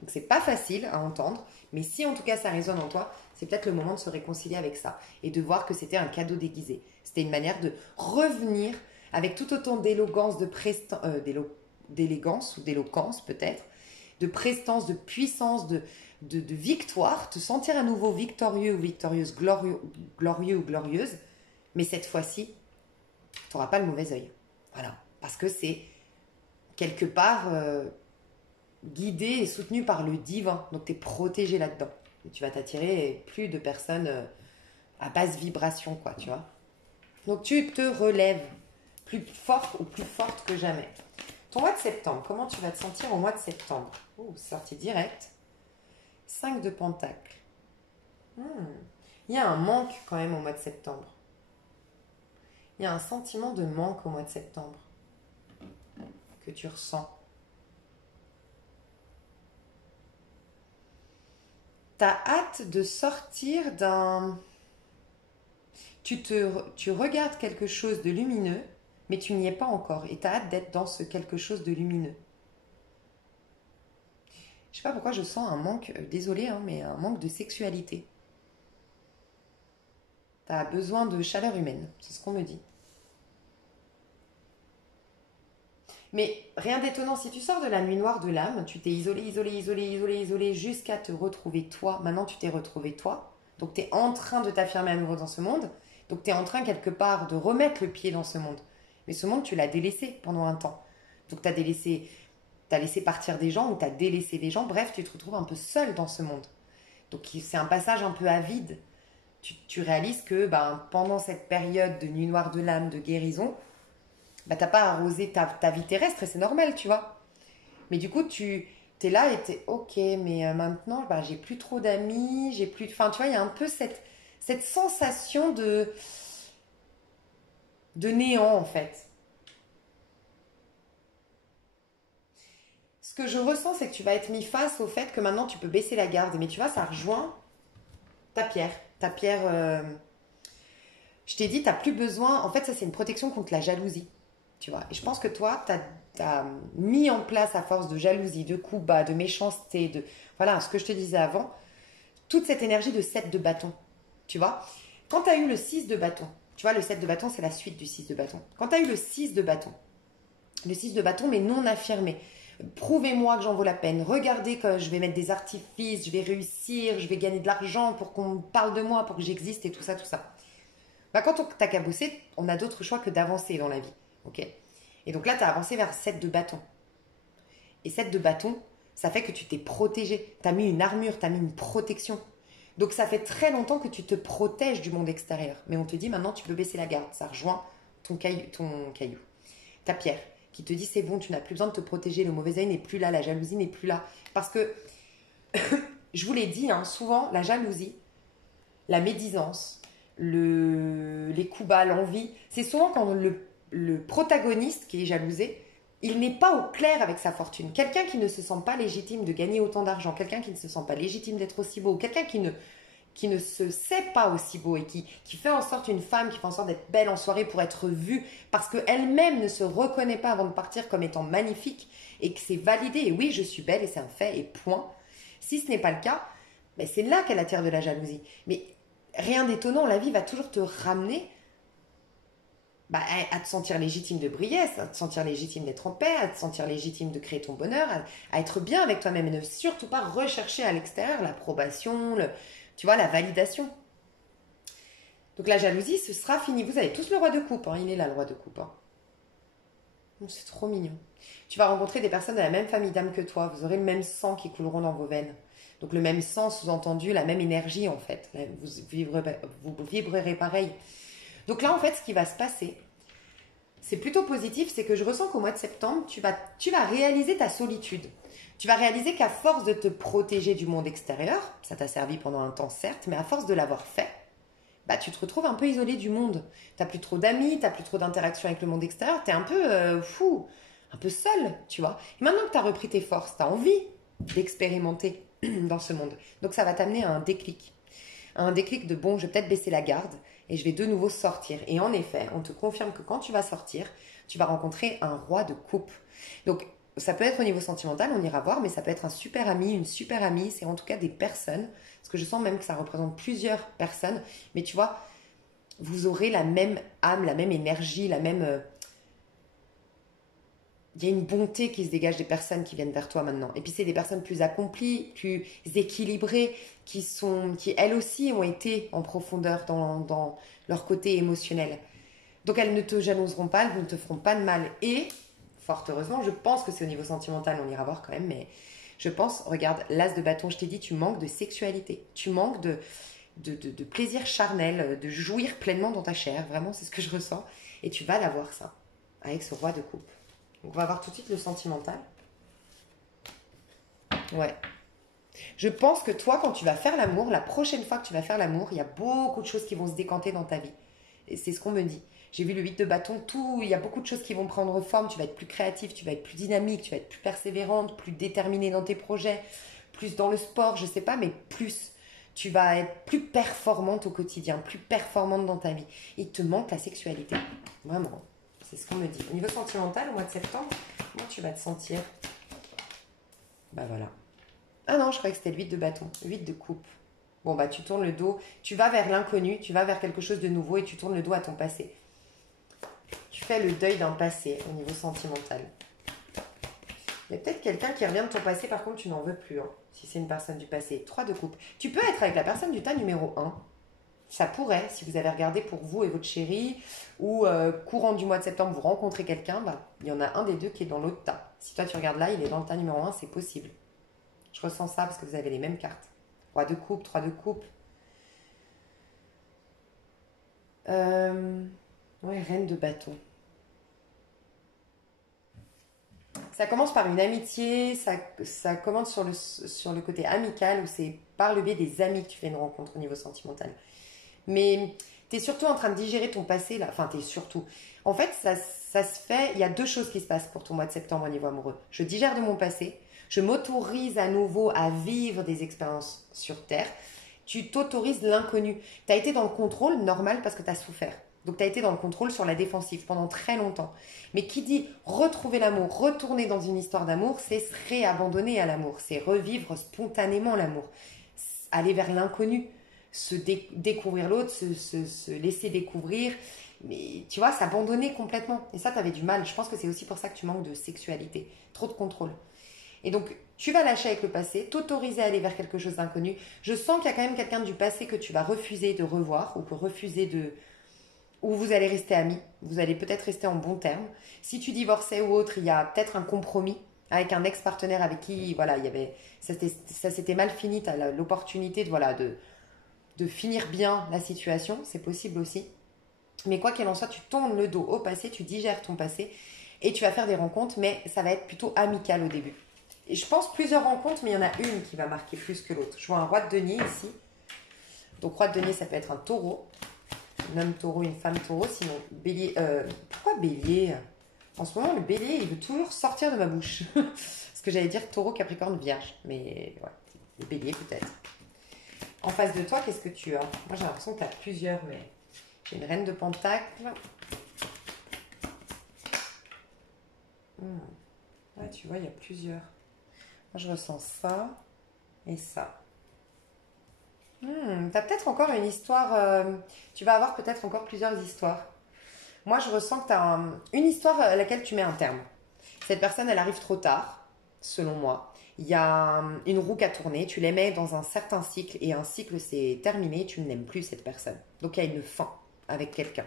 Donc c'est pas facile à entendre, mais si en tout cas ça résonne en toi, c'est peut-être le moment de se réconcilier avec ça et de voir que c'était un cadeau déguisé. C'était une manière de revenir avec tout autant d'élégance, d'élégance ou d'éloquence peut-être, de prestance, de puissance, de victoire, te sentir à nouveau victorieux ou victorieuse, glorieux ou glorieuse, mais cette fois-ci, tu n'auras pas le mauvais œil. Voilà, parce que c'est quelque part guidé et soutenu par le divin, donc tu es protégé là-dedans. Et tu vas t'attirer plus de personnes à basse vibration, quoi, tu vois. Donc tu te relèves plus fort ou plus forte que jamais. Ton mois de septembre, comment tu vas te sentir au mois de septembre? Sortie directe. 5 de pentacles. Il y a un manque quand même au mois de septembre. Il y a un sentiment de manque au mois de septembre que tu ressens. Tu as hâte de sortir d'un... Tu regardes quelque chose de lumineux, mais tu n'y es pas encore. Et tu as hâte d'être dans ce quelque chose de lumineux. Je sais pas pourquoi je sens un manque, désolé, mais un manque de sexualité. Tu as besoin de chaleur humaine, c'est ce qu'on me dit. Mais rien d'étonnant, si tu sors de la nuit noire de l'âme, tu t'es isolé jusqu'à te retrouver toi. Maintenant, tu t'es retrouvé toi. Donc, tu es en train de t'affirmer à nouveau dans ce monde. Donc, tu es en train quelque part de remettre le pied dans ce monde. Mais ce monde, tu l'as délaissé pendant un temps. Donc, tu as laissé partir des gens ou tu as délaissé des gens. Bref, tu te retrouves un peu seul dans ce monde. Donc, c'est un passage un peu à vide. Tu réalises que pendant cette période de nuit noire de l'âme, de guérison, t'as pas arrosé ta vie terrestre et c'est normal, tu vois. Mais du coup, tu es là et t'es ok, mais maintenant, j'ai plus trop d'amis, j'ai plus... Enfin, tu vois, il y a un peu cette sensation de néant, en fait. Ce que je ressens, c'est que tu vas être mis face au fait que maintenant, tu peux baisser la garde. Mais tu vois, ça rejoint ta pierre. Ta pierre... Je t'ai dit, t'as plus besoin... En fait, ça, c'est une protection contre la jalousie. Tu vois. Et je pense que toi, tu as mis en place à force de jalousie, de coups bas, de méchanceté, voilà, ce que je te disais avant, toute cette énergie de 7 de bâton. Tu vois. Quand tu as eu le 6 de bâton, tu vois, le 7 de bâton, c'est la suite du 6 de bâton. Quand tu as eu le 6 de bâton mais non affirmé, Prouvez-moi que j'en vaut la peine. Regardez que je vais mettre des artifices, je vais réussir, je vais gagner de l'argent pour qu'on parle de moi, pour que j'existe et tout ça, tout ça. Bah, quand on t'a qu'à bosser, on a d'autres choix que d'avancer dans la vie. Ok. Et donc là, tu as avancé vers 7 de bâton. Et 7 de bâton, ça fait que tu t'es protégé. Tu as mis une armure, tu as mis une protection. Donc ça fait très longtemps que tu te protèges du monde extérieur. Mais on te dit maintenant, tu peux baisser la garde. Ça rejoint ton caillou. Ta pierre, qui te dit c'est bon, tu n'as plus besoin de te protéger. Le mauvais œil n'est plus là, la jalousie n'est plus là. Parce que, je vous l'ai dit, hein, souvent, la jalousie, la médisance, les coups bas, l'envie, c'est souvent quand le protagoniste qui est jalousé, il n'est pas au clair avec sa fortune. Quelqu'un qui ne se sent pas légitime de gagner autant d'argent, quelqu'un qui ne se sent pas légitime d'être aussi beau, quelqu'un qui ne se sait pas aussi beau et qui fait en sorte, une femme qui fait en sorte d'être belle en soirée pour être vue parce qu'elle-même ne se reconnaît pas avant de partir comme étant magnifique et que c'est validé. Et oui, je suis belle et c'est un fait et point. Si ce n'est pas le cas, ben c'est là qu'elle attire de la jalousie. Mais rien d'étonnant, la vie va toujours te ramener bah, à te sentir légitime de briller, à te sentir légitime d'être en paix, à te sentir légitime de créer ton bonheur, à être bien avec toi-même et ne surtout pas rechercher à l'extérieur l'approbation, tu vois, la validation. Donc la jalousie, ce sera fini. Vous avez tous le roi de coupe, hein. Il est là, le roi de coupe. Hein. C'est trop mignon. Tu vas rencontrer des personnes de la même famille d'âme que toi. Vous aurez le même sang qui couleront dans vos veines. Donc le même sang, sous-entendu, la même énergie en fait. Vous vibrerez pareil. Donc là, en fait, ce qui va se passer, c'est plutôt positif, c'est que je ressens qu'au mois de septembre, tu vas réaliser ta solitude. Tu vas réaliser qu'à force de te protéger du monde extérieur, ça t'a servi pendant un temps certes, mais à force de l'avoir fait, bah, tu te retrouves un peu isolé du monde. Tu n'as plus trop d'amis, tu n'as plus trop d'interactions avec le monde extérieur, tu es un peu fou, un peu seul, tu vois. Et maintenant que tu as repris tes forces, tu as envie d'expérimenter dans ce monde. Donc ça va t'amener à un déclic. Un déclic de bon, je vais peut-être baisser la garde et je vais de nouveau sortir. Et en effet, on te confirme que quand tu vas sortir, tu vas rencontrer un roi de coupe. Donc, ça peut être au niveau sentimental, on ira voir, mais ça peut être un super ami, une super amie, c'est en tout cas des personnes, parce que je sens même que ça représente plusieurs personnes, mais tu vois, vous aurez la même âme, la même énergie, la même... Il y a une bonté qui se dégage des personnes qui viennent vers toi maintenant. Et puis c'est des personnes plus accomplies, plus équilibrées, qui elles aussi ont été en profondeur dans leur côté émotionnel. Donc elles ne te jalouseront pas, elles ne te feront pas de mal. Et, fort heureusement, je pense que c'est au niveau sentimental, on ira voir quand même, mais je pense, regarde, l'as de bâton, je t'ai dit, tu manques de sexualité, tu manques de plaisir charnel, de jouir pleinement dans ta chair, vraiment c'est ce que je ressens. Et tu vas l'avoir ça, avec ce roi de coupe. Donc on va voir tout de suite le sentimental. Ouais. Je pense que toi, quand tu vas faire l'amour, la prochaine fois que tu vas faire l'amour, il y a beaucoup de choses qui vont se décanter dans ta vie. Et c'est ce qu'on me dit. J'ai vu le 8 de bâton, il y a beaucoup de choses qui vont prendre forme. Tu vas être plus créatif, tu vas être plus dynamique, tu vas être plus persévérante, plus déterminée dans tes projets, plus dans le sport, je sais pas, mais plus. Tu vas être plus performante au quotidien, plus performante dans ta vie. Il te manque la sexualité. Vraiment. C'est ce qu'on me dit. Au niveau sentimental, au mois de septembre, comment tu vas te sentir? Bah voilà. Ah non, je croyais que c'était le 8 de bâton, le 8 de coupe. Bon, bah tu tournes le dos, tu vas vers l'inconnu, tu vas vers quelque chose de nouveau et tu tournes le dos à ton passé. Tu fais le deuil d'un passé au niveau sentimental. Il y a peut-être quelqu'un qui revient de ton passé, par contre tu n'en veux plus, hein, si c'est une personne du passé. 3 de coupe. Tu peux être avec la personne du tas numéro 1. Ça pourrait, si vous avez regardé pour vous et votre chérie, ou courant du mois de septembre, vous rencontrez quelqu'un, bah, il y en a un des deux qui est dans l'autre tas. Si toi tu regardes là, il est dans le tas numéro 1, c'est possible. Je ressens ça parce que vous avez les mêmes cartes. Roi de coupe, 3 de coupe. Ouais, reine de bâton. Ça commence par une amitié, ça commence sur le côté amical, où c'est par le biais des amis que tu fais une rencontre au niveau sentimental. Mais tu es surtout en train de digérer ton passé, là. Enfin, tu es surtout... En fait, ça se fait... Il y a 2 choses qui se passent pour ton mois de septembre au niveau amoureux. Je digère de mon passé, je m'autorise à nouveau à vivre des expériences sur Terre. Tu t'autorises l'inconnu. Tu as été dans le contrôle, normal, parce que tu as souffert. Donc, tu as été dans le contrôle sur la défensive pendant très longtemps. Mais qui dit retrouver l'amour, retourner dans une histoire d'amour, c'est se réabandonner à l'amour. C'est revivre spontanément l'amour. Aller vers l'inconnu. Découvrir l'autre, se laisser découvrir. mais tu vois, s'abandonner complètement. Et ça, tu avais du mal. Je pense que c'est aussi pour ça que tu manques de sexualité, trop de contrôle. Et donc, tu vas lâcher avec le passé, t'autoriser à aller vers quelque chose d'inconnu. Je sens qu'il y a quand même quelqu'un du passé que tu vas refuser de revoir ou que refuser de... Ou vous allez rester amis, vous allez peut-être rester en bons termes. Si tu divorçais ou autre, il y a peut-être un compromis avec un ex-partenaire avec qui, voilà, il y avait... Ça s'était mal fini, tu as l'opportunité de, voilà, de finir bien la situation, c'est possible aussi. Mais quoi qu'il en soit, tu tournes le dos au passé, tu digères ton passé et tu vas faire des rencontres, mais ça va être plutôt amical au début. Et je pense plusieurs rencontres, mais il y en a une qui va marquer plus que l'autre. Je vois un roi de denier ici. Donc roi de denier, ça peut être un taureau. Un homme taureau, une femme taureau. Sinon, bélier. Pourquoi bélier? En ce moment, le bélier, il veut toujours sortir de ma bouche. Parce que j'allais dire taureau, capricorne, vierge. Mais ouais, le bélier peut-être. En face de toi, qu'est-ce que tu as? Moi, j'ai l'impression que tu as plusieurs, mais j'ai une reine de pentacle. Ouais, tu vois, il y a plusieurs. Moi, je ressens ça et ça. T'as peut-être encore une histoire. Tu vas avoir peut-être encore plusieurs histoires. Moi, je ressens que tu as une histoire à laquelle tu mets un terme. Cette personne, elle arrive trop tard, selon moi. Il y a une roue qui a tourné, tu l'aimais dans un certain cycle et un cycle s'est terminé, tu ne l'aimes plus cette personne. Donc il y a une fin avec quelqu'un.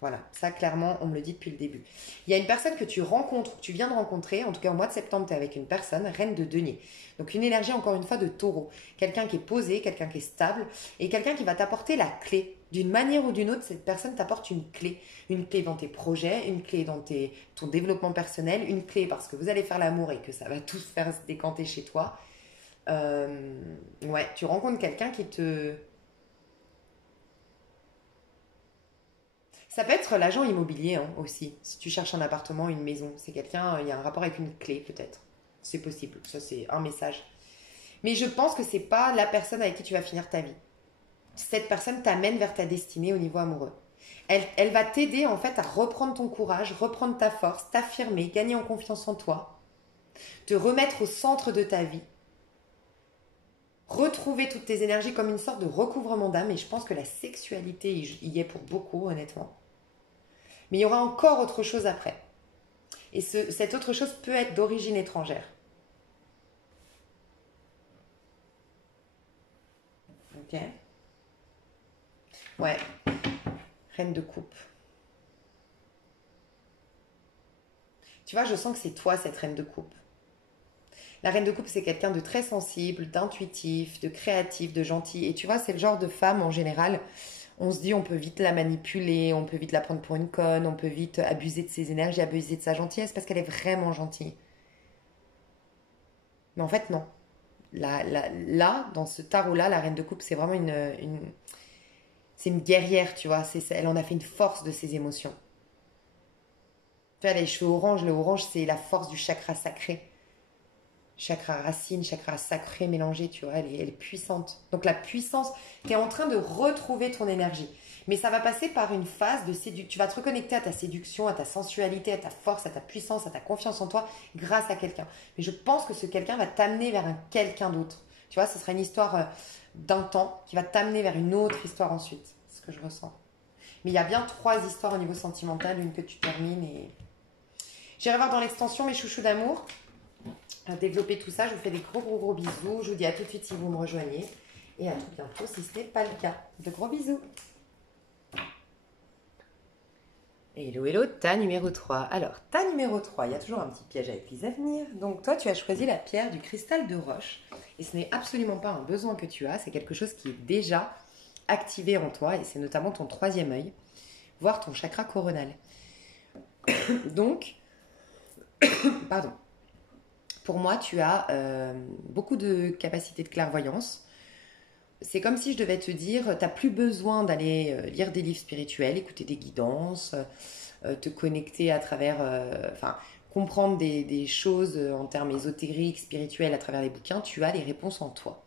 Voilà, ça clairement, on me le dit depuis le début. Il y a une personne que tu rencontres, que tu viens de rencontrer, en tout cas au mois de septembre, tu es avec une personne, reine de denier. Donc une énergie encore une fois de taureau. Quelqu'un qui est posé, quelqu'un qui est stable et quelqu'un qui va t'apporter la clé. D'une manière ou d'une autre, cette personne t'apporte une clé. Une clé dans tes projets, une clé dans ton développement personnel, une clé parce que vous allez faire l'amour et que ça va tout faire se décanter chez toi. Ouais, tu rencontres quelqu'un qui te... Ça peut être l'agent immobilier hein, aussi. Si tu cherches un appartement, une maison, c'est quelqu'un, il y a un rapport avec une clé peut-être. C'est possible, ça c'est un message. Mais je pense que c'est pas la personne avec qui tu vas finir ta vie. Cette personne t'amène vers ta destinée au niveau amoureux. Elle va t'aider en fait à reprendre ton courage, reprendre ta force, t'affirmer, gagner en confiance en toi, te remettre au centre de ta vie, retrouver toutes tes énergies comme une sorte de recouvrement d'âme. Et je pense que la sexualité y est pour beaucoup, honnêtement. Mais il y aura encore autre chose après. Et cette autre chose peut être d'origine étrangère. Ok. Ouais. Reine de coupe. Tu vois, je sens que c'est toi cette reine de coupe. La reine de coupe, c'est quelqu'un de très sensible, d'intuitif, de créatif, de gentil. Et tu vois, c'est le genre de femme en général. On se dit, on peut vite la manipuler, on peut vite la prendre pour une conne, on peut vite abuser de ses énergies, abuser de sa gentillesse parce qu'elle est vraiment gentille. Mais en fait, non. Là, dans ce tarot-là, la reine de coupe, c'est vraiment c'est une guerrière, tu vois. Elle en a fait une force de ses émotions. Tu vois, elle a les cheveux orange. Le orange, c'est la force du chakra sacré. Chakra racine, chakra sacré mélangé, tu vois, elle est puissante. Donc la puissance, tu es en train de retrouver ton énergie. Mais ça va passer par une phase de séduction. Tu vas te reconnecter à ta séduction, à ta sensualité, à ta force, à ta puissance, à ta confiance en toi grâce à quelqu'un. Mais je pense que ce quelqu'un va t'amener vers un quelqu'un d'autre. Tu vois, ce sera une histoire d'un temps qui va t'amener vers une autre histoire ensuite. C'est ce que je ressens. Mais il y a bien 3 histoires au niveau sentimental, une que tu termines et... J'irai voir dans l'extension mes chouchous d'amour. À développer tout ça, je vous fais des gros bisous. Je vous dis à tout de suite si vous me rejoignez. Et à tout bientôt si ce n'est pas le cas. De gros bisous. Hello, ta numéro 3. Alors, ta numéro 3, il y a toujours un petit piège avec les avenirs. Donc, toi, tu as choisi la pierre du cristal de roche. Et ce n'est absolument pas un besoin que tu as, c'est quelque chose qui est déjà activé en toi. Et c'est notamment ton 3e œil, voire ton chakra coronal. Donc, pardon. Pour moi, tu as beaucoup de capacités de clairvoyance. C'est comme si je devais te dire, tu n'as plus besoin d'aller lire des livres spirituels, écouter des guidances, te connecter à travers, comprendre des choses en termes ésotériques, spirituels à travers les bouquins. Tu as les réponses en toi.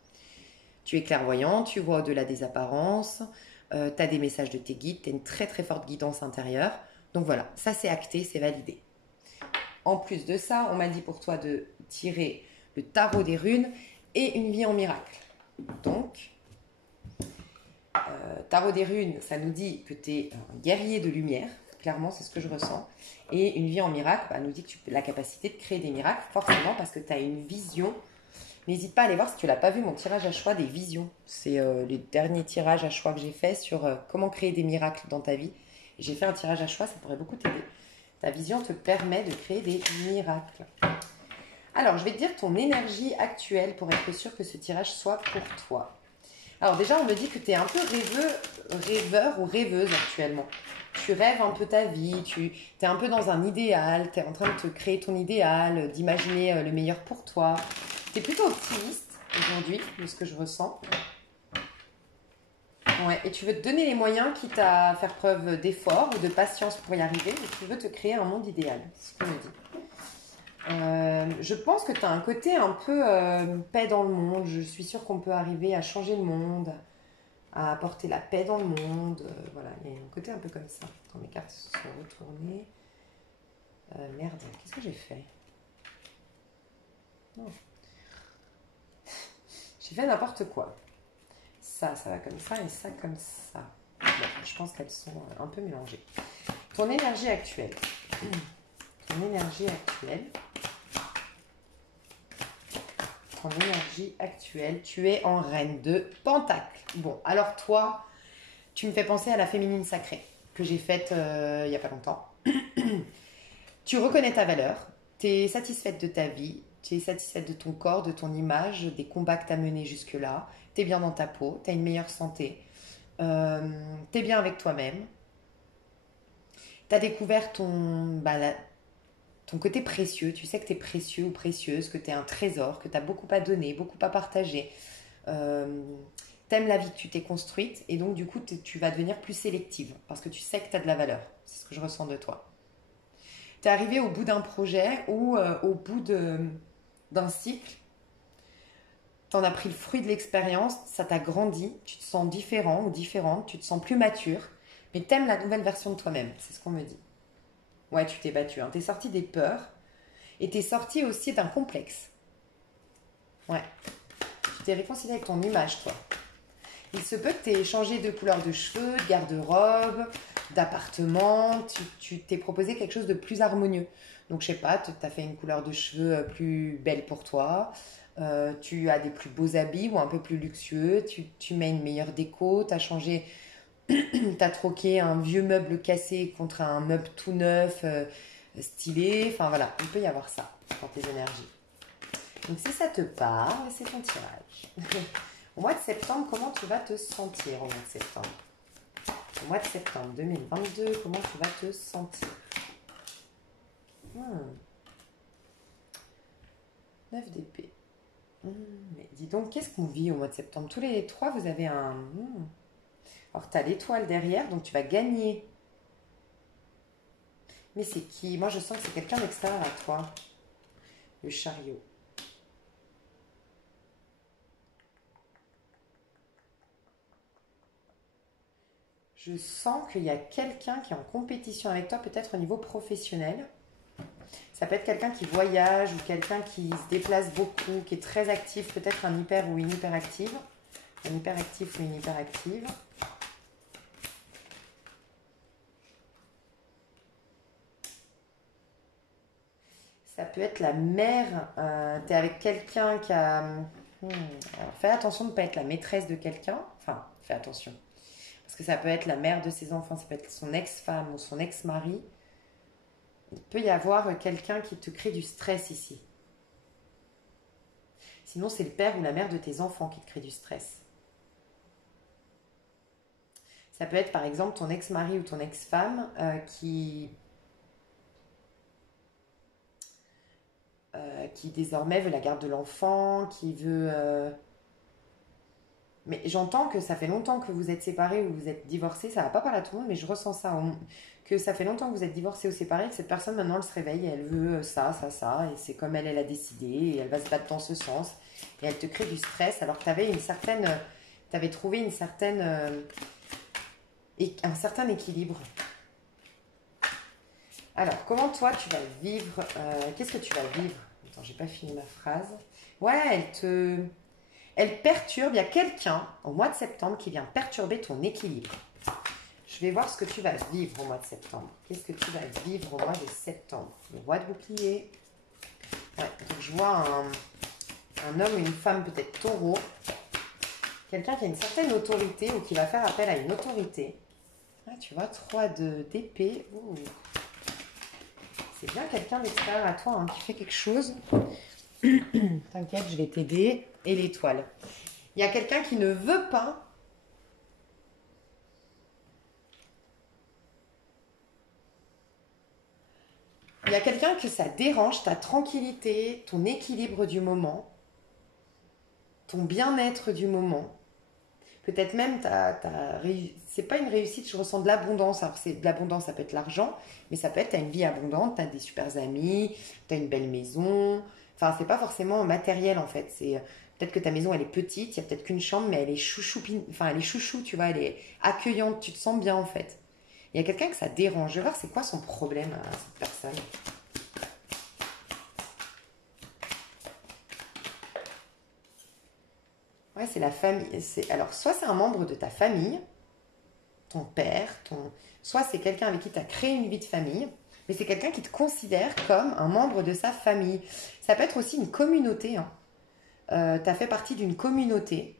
Tu es clairvoyant, tu vois au-delà des apparences, tu as des messages de tes guides, tu as une très très forte guidance intérieure. Donc voilà, ça c'est acté, c'est validé. En plus de ça, on m'a dit pour toi de tirer le tarot des runes et une vie en miracle. Donc, Tarot des runes, ça nous dit que tu es un guerrier de lumière. Clairement, c'est ce que je ressens. Et une vie en miracle nous dit que tu as la capacité de créer des miracles, forcément parce que tu as une vision. N'hésite pas à aller voir si tu ne l'as pas vu, mon tirage à choix des visions. C'est les derniers tirages à choix que j'ai fait sur comment créer des miracles dans ta vie. J'ai fait un tirage à choix, ça pourrait beaucoup t'aider. Ta vision te permet de créer des miracles. Alors, je vais te dire ton énergie actuelle pour être sûr que ce tirage soit pour toi. Alors déjà, on me dit que tu es un peu rêveur ou rêveuse actuellement. Tu rêves un peu ta vie, tu es un peu dans un idéal, tu es en train de te créer ton idéal, d'imaginer le meilleur pour toi. Tu es plutôt optimiste aujourd'hui, de ce que je ressens. Ouais, et tu veux te donner les moyens, quitte à faire preuve d'effort ou de patience pour y arriver, mais tu veux te créer un monde idéal, c'est ce qu'on me dit. Je pense que tu as un côté un peu paix dans le monde. Je suis sûre qu'on peut arriver à changer le monde, à apporter la paix dans le monde. Voilà, il y a un côté un peu comme ça. Quand mes cartes se sont retournées. Merde, qu'est-ce que j'ai fait? Non. J'ai fait n'importe quoi. Ça va comme ça et ça comme ça. Bon, je pense qu'elles sont un peu mélangées. Ton énergie actuelle. Ton énergie actuelle. Ton énergie actuelle, tu es en reine de Pentacle. Bon, alors toi, tu me fais penser à la féminine sacrée que j'ai faite il n'y a pas longtemps. Tu reconnais ta valeur, tu es satisfaite de ta vie, tu es satisfaite de ton corps, de ton image, des combats que tu as menés jusque-là, tu es bien dans ta peau, tu as une meilleure santé, tu es bien avec toi-même, tu as découvert ton côté précieux, tu sais que tu es précieux ou précieuse, que tu es un trésor, que tu as beaucoup à donner, beaucoup à partager. T'aimes la vie que tu t'es construite et donc du coup tu vas devenir plus sélective parce que tu sais que tu as de la valeur. C'est ce que je ressens de toi. Tu es arrivé au bout d'un projet ou au bout d'un cycle. Tu en as pris le fruit de l'expérience, ça t'a grandi, tu te sens différent ou différente, tu te sens plus mature, mais tu aimes la nouvelle version de toi-même, c'est ce qu'on me dit. Ouais, tu t'es battu, hein. Tu es sorti des peurs et tu es sorti aussi d'un complexe. Ouais, tu t'es réconcilié avec ton image, toi. Il se peut que tu aies changé de couleur de cheveux, de garde-robe, d'appartement. Tu t'es proposé quelque chose de plus harmonieux. Donc, je sais pas, tu as fait une couleur de cheveux plus belle pour toi. Tu as des plus beaux habits ou un peu plus luxueux. Tu mets une meilleure déco. Tu as changé, tu as troqué un vieux meuble cassé contre un meuble tout neuf, stylé. Enfin, voilà, il peut y avoir ça dans tes énergies. Donc, si ça te parle, c'est ton tirage. Au mois de septembre, comment tu vas te sentir au mois de septembre? Au mois de septembre 2022, comment tu vas te sentir? 9 d'épée. Mais dis donc, qu'est-ce qu'on vit au mois de septembre? Tous les trois, vous avez un... Alors, tu as l'étoile derrière, donc tu vas gagner. Mais c'est qui? Moi, je sens que c'est quelqu'un d'extérieur à toi. Le chariot. Je sens qu'il y a quelqu'un qui est en compétition avec toi, peut-être au niveau professionnel. Ça peut être quelqu'un qui voyage ou quelqu'un qui se déplace beaucoup, qui est très actif, peut-être un hyper ou une hyperactive. Un hyperactif ou une hyperactive. Ça peut être la mère. Tu es avec quelqu'un qui a... Alors, fais attention de ne pas être la maîtresse de quelqu'un. Enfin, fais attention. Parce que ça peut être la mère de ses enfants, ça peut être son ex-femme ou son ex-mari. Il peut y avoir quelqu'un qui te crée du stress ici. Sinon, c'est le père ou la mère de tes enfants qui te crée du stress. Ça peut être par exemple ton ex-mari ou ton ex-femme qui désormais veut la garde de l'enfant, qui veut... Mais j'entends que ça fait longtemps que vous êtes séparés ou vous êtes divorcés, ça va pas parler à tout le monde, mais je ressens ça, que ça fait longtemps que vous êtes divorcés ou séparés, que cette personne maintenant elle se réveille et elle veut ça, et c'est comme elle a décidé, et elle va se battre dans ce sens, et elle te crée du stress alors que tu avais trouvé un certain équilibre. Alors, comment toi tu vas vivre, qu'est-ce que tu vas vivre? Attends, j'ai pas fini ma phrase. Ouais, Elle perturbe, il y a quelqu'un au mois de septembre qui vient perturber ton équilibre. Je vais voir ce que tu vas vivre au mois de septembre. Qu'est-ce que tu vas vivre au mois de septembre? Le roi de bouclier. Ouais, donc je vois un homme ou une femme, peut-être taureau. Quelqu'un qui a une certaine autorité ou qui va faire appel à une autorité. Ouais, tu vois, 3 d'épée. C'est bien quelqu'un d'extérieur à toi qui fait quelque chose. T'inquiète, je vais t'aider. Et l'étoile. Il y a quelqu'un qui ne veut pas. Il y a quelqu'un que ça dérange, ta tranquillité, ton équilibre du moment, ton bien-être du moment. Peut-être même, c'est pas une réussite, je ressens de l'abondance. Alors, de l'abondance, ça peut être l'argent, mais ça peut être, tu as une vie abondante, tu as des super amis, tu as une belle maison. Enfin, c'est pas forcément matériel, en fait. C'est peut-être que ta maison, elle est petite, il y a peut-être qu'une chambre, mais elle est elle est chouchou, tu vois, elle est accueillante, tu te sens bien, en fait. Il y a quelqu'un que ça dérange. Je vais voir c'est quoi son problème à cette personne. Ouais, c'est la famille. Alors, soit c'est un membre de ta famille, ton père, soit c'est quelqu'un avec qui tu as créé une vie de famille, mais c'est quelqu'un qui te considère comme un membre de sa famille. Ça peut être aussi une communauté. Tu as fait partie d'une communauté.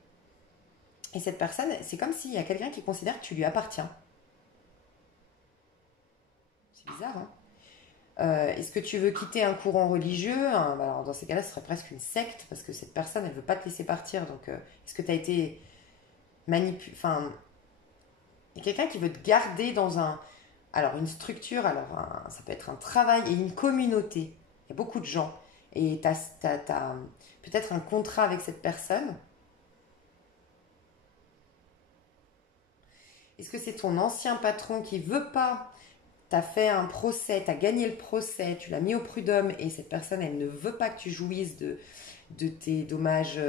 Et cette personne, c'est comme s'il y a quelqu'un qui considère que tu lui appartiens. C'est bizarre, hein? Est-ce que tu veux quitter un courant religieux? Alors dans ces cas-là, ce serait presque une secte, parce que cette personne, elle ne veut pas te laisser partir. Donc, est-ce que tu as été manipulé? Enfin, il y a quelqu'un qui veut te garder dans alors une structure, ça peut être un travail et une communauté. Il y a beaucoup de gens. Et tu as peut-être un contrat avec cette personne. Est-ce que c'est ton ancien patron qui veut pas? Tu as fait un procès, tu as gagné le procès, tu l'as mis au prud'homme et cette personne, elle ne veut pas que tu jouisses de tes dommages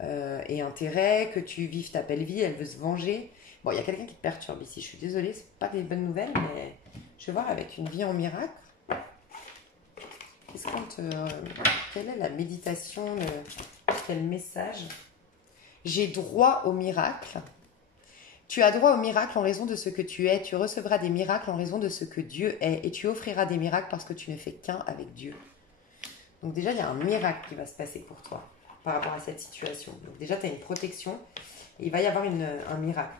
et intérêts, que tu vives ta belle vie, elle veut se venger. Bon, il y a quelqu'un qui te perturbe ici, je suis désolée, c'est pas des bonnes nouvelles, mais je vais voir avec une vie en miracle. Quelle est la méditation, quel message? J'ai droit au miracle. Tu as droit au miracle en raison de ce que tu es. Tu recevras des miracles en raison de ce que Dieu est. Et tu offriras des miracles parce que tu ne fais qu'un avec Dieu. Donc déjà, il y a un miracle qui va se passer pour toi par rapport à cette situation. Donc déjà, tu as une protection et il va y avoir un miracle.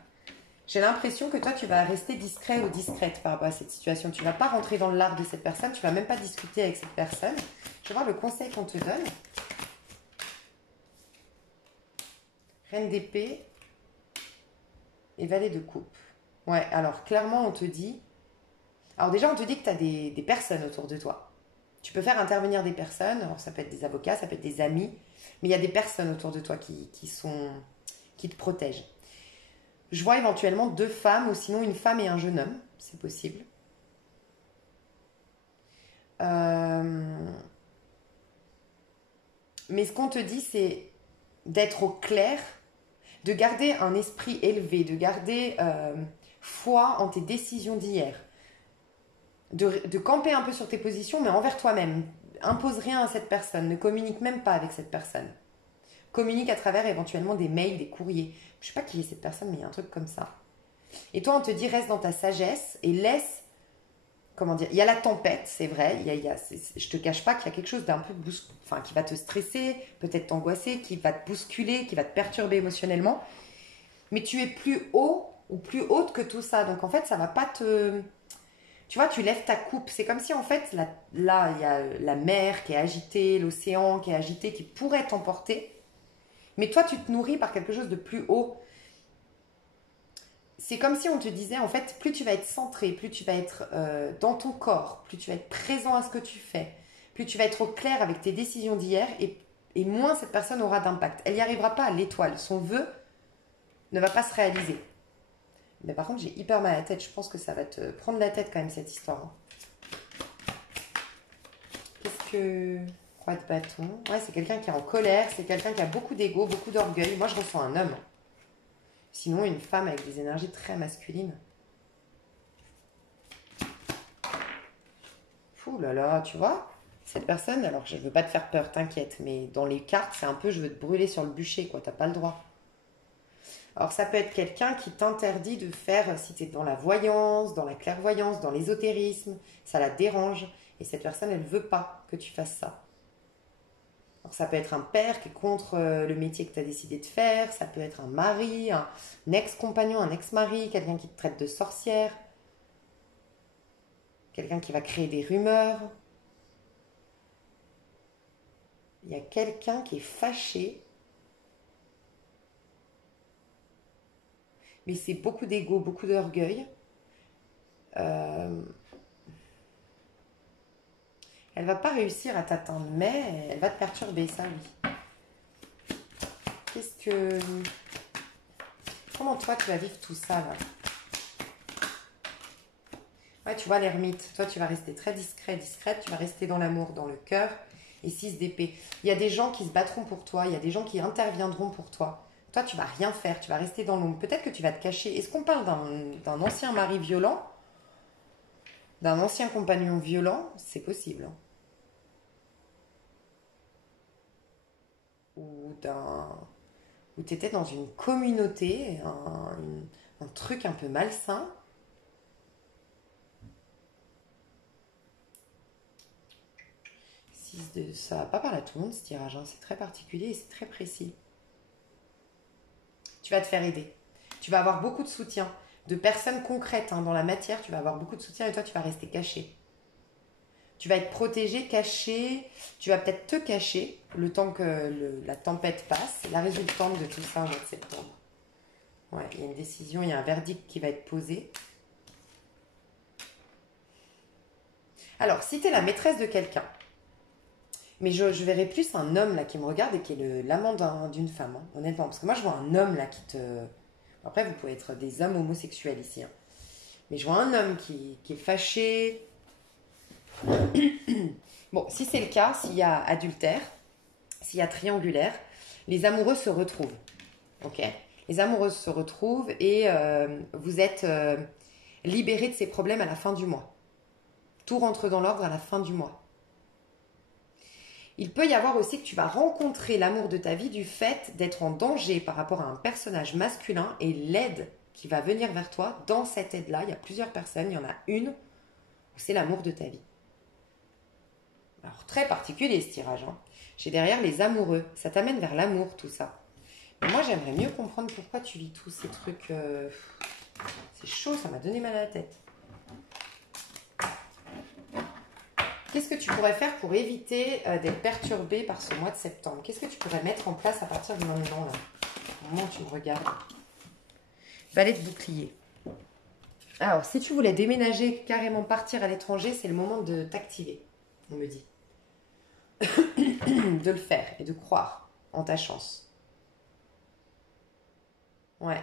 J'ai l'impression que toi, tu vas rester discret ou discrète par rapport à cette situation. Tu ne vas pas rentrer dans l'art de cette personne. Tu ne vas même pas discuter avec cette personne. Je vais voir le conseil qu'on te donne. Reine d'épée et valet de coupe. Ouais, alors clairement, on te dit... Alors déjà, on te dit que tu as des personnes autour de toi. Tu peux faire intervenir des personnes. Alors ça peut être des avocats, ça peut être des amis. Mais il y a des personnes autour de toi qui te protègent. Je vois éventuellement 2 femmes ou sinon une femme et un jeune homme. C'est possible. Mais ce qu'on te dit, c'est d'être au clair, de garder un esprit élevé, de garder foi en tes décisions d'hier, de camper un peu sur tes positions, mais envers toi-même. Impose rien à cette personne, ne communique même pas avec cette personne. Communique à travers éventuellement des mails, des courriers. Je sais pas qui est cette personne, mais il y a un truc comme ça. Et toi, on te dit, reste dans ta sagesse et laisse... Comment dire? Il y a la tempête, c'est vrai. Je te cache pas qu'il y a quelque chose d'un peu qui va te stresser, peut-être t'angoisser, qui va te bousculer, qui va te perturber émotionnellement. Mais tu es plus haut ou plus haute que tout ça. Donc en fait, ça va pas te... Tu vois, tu lèves ta coupe. C'est comme si en fait, là, il y a la mer qui est agitée, l'océan qui est agité, qui pourrait t'emporter. Mais toi, tu te nourris par quelque chose de plus haut. C'est comme si on te disait, en fait, plus tu vas être centré, plus tu vas être dans ton corps, plus tu vas être présent à ce que tu fais, plus tu vas être au clair avec tes décisions d'hier et moins cette personne aura d'impact. Elle n'y arrivera pas à l'étoile. Son vœu ne va pas se réaliser. Mais par contre, j'ai hyper mal à la tête. Je pense que ça va te prendre la tête quand même, cette histoire. Qu'est-ce que... Roi de bâton. Ouais, c'est quelqu'un qui est en colère. C'est quelqu'un qui a beaucoup d'ego, beaucoup d'orgueil. Moi, je ressens un homme. Sinon, une femme avec des énergies très masculines. Ouh là là, tu vois? Cette personne, alors je ne veux pas te faire peur, t'inquiète, mais dans les cartes, c'est un peu je veux te brûler sur le bûcher, quoi, t'as pas le droit. Alors ça peut être quelqu'un qui t'interdit de faire, si tu es dans la voyance, dans la clairvoyance, dans l'ésotérisme, ça la dérange, et cette personne, elle veut pas que tu fasses ça. Alors ça peut être un père qui est contre le métier que tu as décidé de faire, ça peut être un mari, un ex-compagnon, un ex-mari, quelqu'un qui te traite de sorcière, quelqu'un qui va créer des rumeurs. Il y a quelqu'un qui est fâché, mais c'est beaucoup d'ego, beaucoup d'orgueil. Euh, Elle va pas réussir à t'atteindre, mais elle va te perturber, ça oui. Qu'est-ce que... Comment toi tu vas vivre tout ça là? Ouais, tu vois l'ermite, toi tu vas rester très discret, discrète, tu vas rester dans l'amour, dans le cœur, et 6 d'épée. Il y a des gens qui se battront pour toi, il y a des gens qui interviendront pour toi. Toi tu vas rien faire, tu vas rester dans l'ombre. Peut-être que tu vas te cacher. Est-ce qu'on parle d'un ancien mari violent, d'un ancien compagnon violent? C'est possible, hein. Ou d'un... Où tu étais dans une communauté, un truc un peu malsain. Ça va pas parler à tout le monde ce tirage, hein. C'est très particulier et c'est très précis. Tu vas te faire aider. Tu vas avoir beaucoup de soutien de personnes concrètes, hein, dans la matière. Tu vas avoir beaucoup de soutien et toi tu vas rester caché. Tu vas être protégé, caché. Tu vas peut-être te cacher le temps que la tempête passe. La résultante de tout ça au mois de septembre. Ouais, il y a une décision, il y a un verdict qui va être posé. Alors, si tu es la maîtresse de quelqu'un, mais je verrais plus un homme là qui me regarde et qui est l'amant d'une femme, hein, honnêtement. Parce que moi, je vois un homme là qui te... Après, vous pouvez être des hommes homosexuels ici, hein. Mais je vois un homme qui est fâché. Bon, si c'est le cas, s'il y a adultère, s'il y a triangulaire, les amoureux se retrouvent. Ok? Les amoureux se retrouvent et vous êtes libérés de ces problèmes à la fin du mois. Tout rentre dans l'ordre à la fin du mois. Il peut y avoir aussi que tu vas rencontrer l'amour de ta vie du fait d'être en danger par rapport à un personnage masculin et l'aide qui va venir vers toi. Dans cette aide-là, il y a plusieurs personnes, il y en a une où c'est l'amour de ta vie. Alors, très particulier ce tirage, hein. J'ai derrière les amoureux. Ça t'amène vers l'amour, tout ça. Mais moi, j'aimerais mieux comprendre pourquoi tu vis tous ces trucs. C'est chaud, ça m'a donné mal à la tête. Qu'est-ce que tu pourrais faire pour éviter d'être perturbé par ce mois de septembre? Qu'est-ce que tu pourrais mettre en place à partir du maintenant, là, au moment où tu me regardes? Valet de bouclier. Alors, si tu voulais déménager, carrément partir à l'étranger, c'est le moment de t'activer, on me dit. De le faire et de croire en ta chance. Ouais.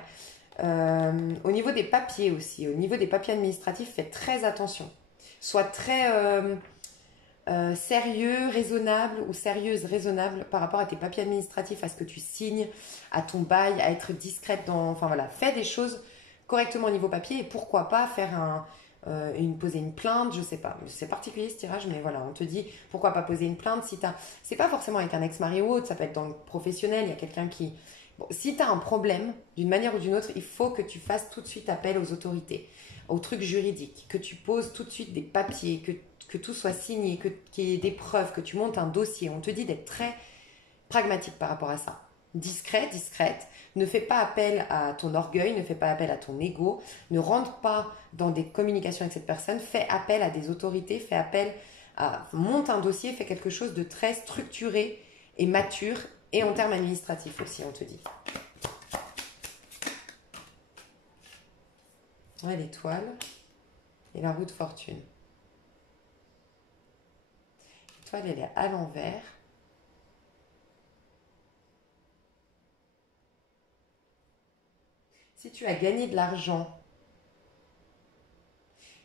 Au niveau des papiers aussi, au niveau des papiers administratifs, fais très attention. Sois très sérieux, raisonnable ou sérieuse, raisonnable par rapport à tes papiers administratifs, à ce que tu signes, à ton bail, à être discrète dans... Enfin voilà, fais des choses correctement au niveau papier et pourquoi pas faire poser une plainte, je sais pas. C'est particulier ce tirage, mais voilà, on te dit pourquoi pas poser une plainte si t'as... C'est pas forcément avec un ex-mari ou autre, ça peut être dans le professionnel, il y a quelqu'un qui... Bon, si tu as un problème, d'une manière ou d'une autre, il faut que tu fasses tout de suite appel aux autorités, aux trucs juridiques, que tu poses tout de suite des papiers, que tout soit signé, qu'il y ait des preuves, que tu montes un dossier. On te dit d'être très pragmatique par rapport à ça. Discret, discrète. Ne fais pas appel à ton orgueil, ne fais pas appel à ton ego. Ne rentre pas dans des communications avec cette personne. Fais appel à des autorités, fais appel à... Monte un dossier, fais quelque chose de très structuré et mature. Et en termes administratifs aussi, on te dit. Ouais, l'étoile et la roue de fortune. L'étoile, elle est à l'envers. Si tu as gagné de l'argent,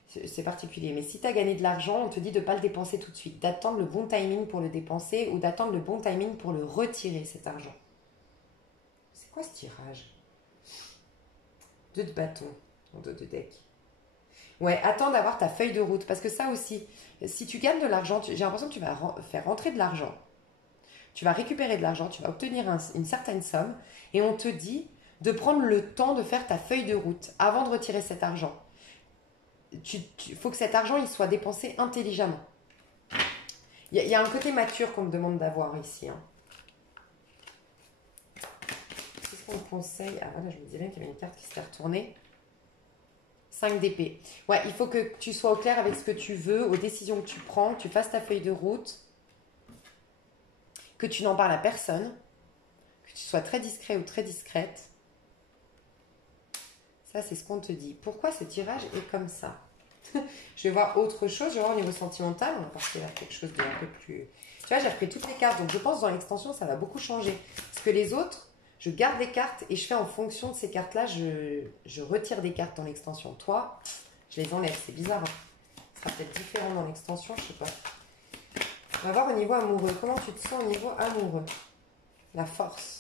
c'est particulier, mais si tu as gagné de l'argent, on te dit de ne pas le dépenser tout de suite, d'attendre le bon timing pour le dépenser ou d'attendre le bon timing pour le retirer, cet argent. C'est quoi ce tirage? 2 de bâton, en 2 de deck. Ouais, attends d'avoir ta feuille de route. Parce que ça aussi, si tu gagnes de l'argent, j'ai l'impression que tu vas faire rentrer de l'argent. Tu vas récupérer de l'argent, tu vas obtenir une certaine somme. Et on te dit de prendre le temps de faire ta feuille de route avant de retirer cet argent. Il faut que cet argent il soit dépensé intelligemment. Il y a un côté mature qu'on me demande d'avoir ici. Hein. Qu'est-ce qu'on me conseille? Ah voilà, je me disais bien qu'il y avait une carte qui s'était retournée. 5 d'épée. Ouais, il faut que tu sois au clair avec ce que tu veux, aux décisions que tu prends, que tu fasses ta feuille de route, que tu n'en parles à personne, que tu sois très discret ou très discrète. Ça, c'est ce qu'on te dit. Pourquoi ce tirage est comme ça? Je vais voir autre chose. Je vais voir au niveau sentimental. On va partir vers quelque chose de un peu plus... Tu vois, j'ai repris toutes les cartes. Donc, je pense que dans l'extension, ça va beaucoup changer. Parce que les autres, je garde des cartes et je fais en fonction de ces cartes-là. Je retire des cartes dans l'extension. Toi, je les enlève. C'est bizarre. Hein. Ça sera peut-être différent dans l'extension. Je sais pas. On va voir au niveau amoureux. Comment tu te sens au niveau amoureux? La force.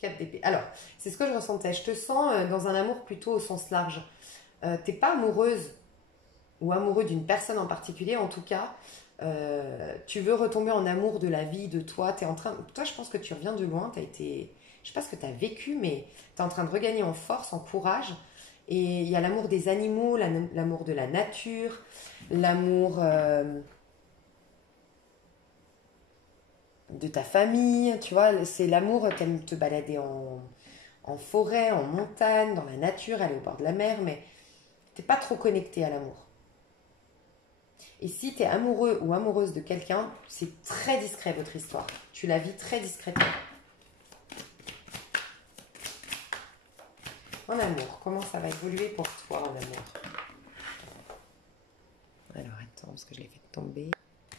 4 d'épée. Alors, c'est ce que je ressentais. Je te sens dans un amour plutôt au sens large. T'es pas amoureuse ou amoureux d'une personne en particulier. En tout cas, tu veux retomber en amour de la vie, de toi. Toi, je pense que tu reviens de loin. T'as été... Je sais pas ce que tu as vécu, mais tu es en train de regagner en force, en courage. Et il y a l'amour des animaux, l'amour de la nature, l'amour... de ta famille, tu vois, c'est l'amour, t'aimes te balader en forêt, en montagne, dans la nature, aller au bord de la mer, mais t'es pas trop connecté à l'amour. Et si t'es amoureux ou amoureuse de quelqu'un, c'est très discret votre histoire. Tu la vis très discrètement. En amour, comment ça va évoluer pour toi en amour? Alors attends, parce que je l'ai fait tomber.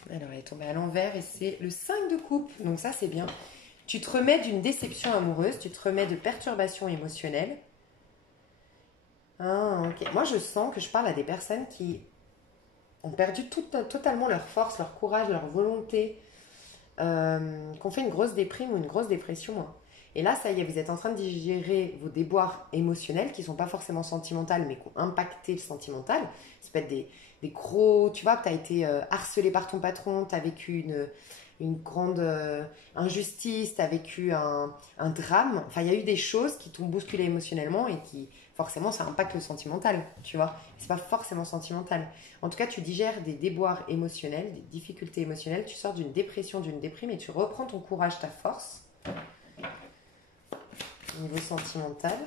Alors, elle est tombée à l'envers et c'est le 5 de coupe. Donc ça, c'est bien. Tu te remets d'une déception amoureuse, tu te remets de perturbations émotionnelles. Ah, ok. Moi, je sens que je parle à des personnes qui ont perdu totalement leur force, leur courage, leur volonté, qu'on fait une grosse déprime ou une grosse dépression. Hein. Et là, ça y est, vous êtes en train de digérer vos déboires émotionnels qui ne sont pas forcément sentimentales, mais qui ont impacté le sentimental. Ça peut être des gros... Tu vois, tu as été harcelé par ton patron, tu as vécu une grande injustice, tu as vécu un drame. Enfin, il y a eu des choses qui t'ont bousculé émotionnellement et qui, forcément, ça impacte le sentimental, tu vois. C'est pas forcément sentimental. En tout cas, tu digères des déboires émotionnels, des difficultés émotionnelles, tu sors d'une dépression, d'une déprime et tu reprends ton courage, ta force. Au niveau sentimental,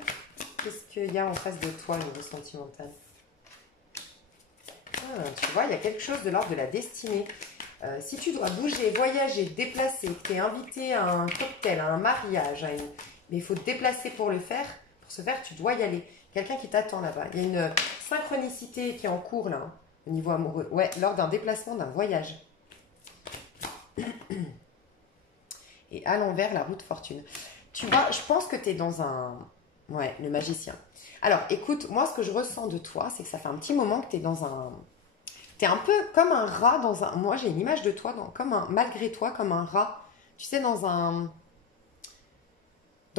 qu'est-ce qu'il y a en face de toi au niveau sentimental? Tu vois, il y a quelque chose de l'ordre de la destinée. Si tu dois bouger, voyager, te déplacer, que tu es invité à un cocktail, à un mariage, mais il faut te déplacer pour le faire. Pour ce faire, tu dois y aller. Quelqu'un qui t'attend là-bas. Il y a une synchronicité qui est en cours là, hein, au niveau amoureux. Ouais, lors d'un déplacement, d'un voyage. Et à l'envers, la roue de fortune. Tu vois, je pense que tu es dans un... Ouais, le magicien. Alors, écoute, moi, ce que je ressens de toi, c'est que ça fait un petit moment que tu es dans un... Tu es un peu comme un rat dans un... Moi, j'ai une image de toi, malgré toi, comme un rat. Tu sais, dans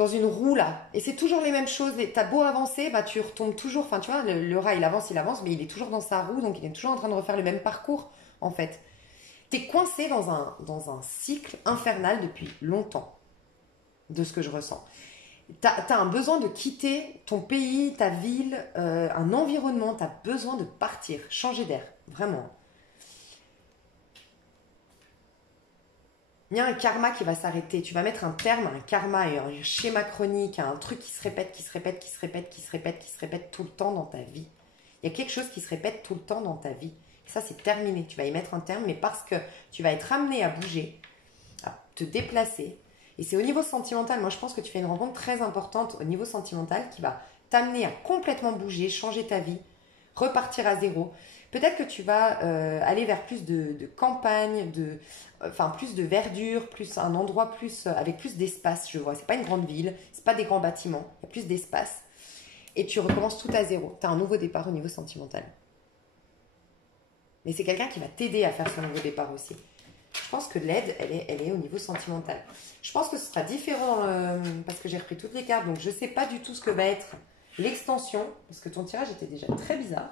une roue, là. Et c'est toujours les mêmes choses. T'as beau avancer, bah, tu retombes toujours... Enfin, tu vois, le rat, il avance, mais il est toujours dans sa roue, donc il est toujours en train de refaire le même parcours, en fait. Tu es coincé dans un cycle infernal depuis longtemps. De ce que je ressens. Tu as un besoin de quitter ton pays, ta ville, un environnement. Tu as besoin de partir, changer d'air, vraiment. Il y a un karma qui va s'arrêter. Tu vas mettre un terme à un karma et un schéma chronique, à un truc qui se répète, qui se répète, qui se répète, qui se répète, qui se répète tout le temps dans ta vie. Il y a quelque chose qui se répète tout le temps dans ta vie. Et ça, c'est terminé. Tu vas y mettre un terme, mais parce que tu vas être amené à bouger, à te déplacer. Et c'est au niveau sentimental, moi je pense que tu fais une rencontre très importante au niveau sentimental qui va t'amener à complètement bouger, changer ta vie, repartir à zéro. Peut-être que tu vas aller vers plus de campagne, plus de verdure, plus un endroit avec plus d'espace, je vois. C'est pas une grande ville, c'est pas des grands bâtiments, il y a plus d'espace. Et tu recommences tout à zéro. Tu as un nouveau départ au niveau sentimental. Mais c'est quelqu'un qui va t'aider à faire ce nouveau départ aussi. je pense que l'aide, elle est au niveau sentimental. Je pense que ce sera différent parce que j'ai repris toutes les cartes, donc je ne sais pas du tout ce que va être l'extension, parce que ton tirage était déjà très bizarre.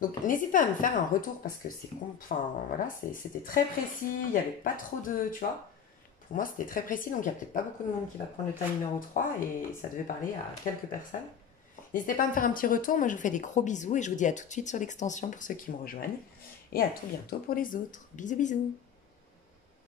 Donc n'hésite pas à me faire un retour parce que c'était très précis, il n'y avait pas trop de, tu vois. Pour moi, c'était très précis, donc il n'y a peut-être pas beaucoup de monde qui va prendre le tas numéro 3 et ça devait parler à quelques personnes. N'hésitez pas à me faire un petit retour, moi je vous fais des gros bisous et je vous dis à tout de suite sur l'extension pour ceux qui me rejoignent et à tout bientôt pour les autres. Bisous bisous.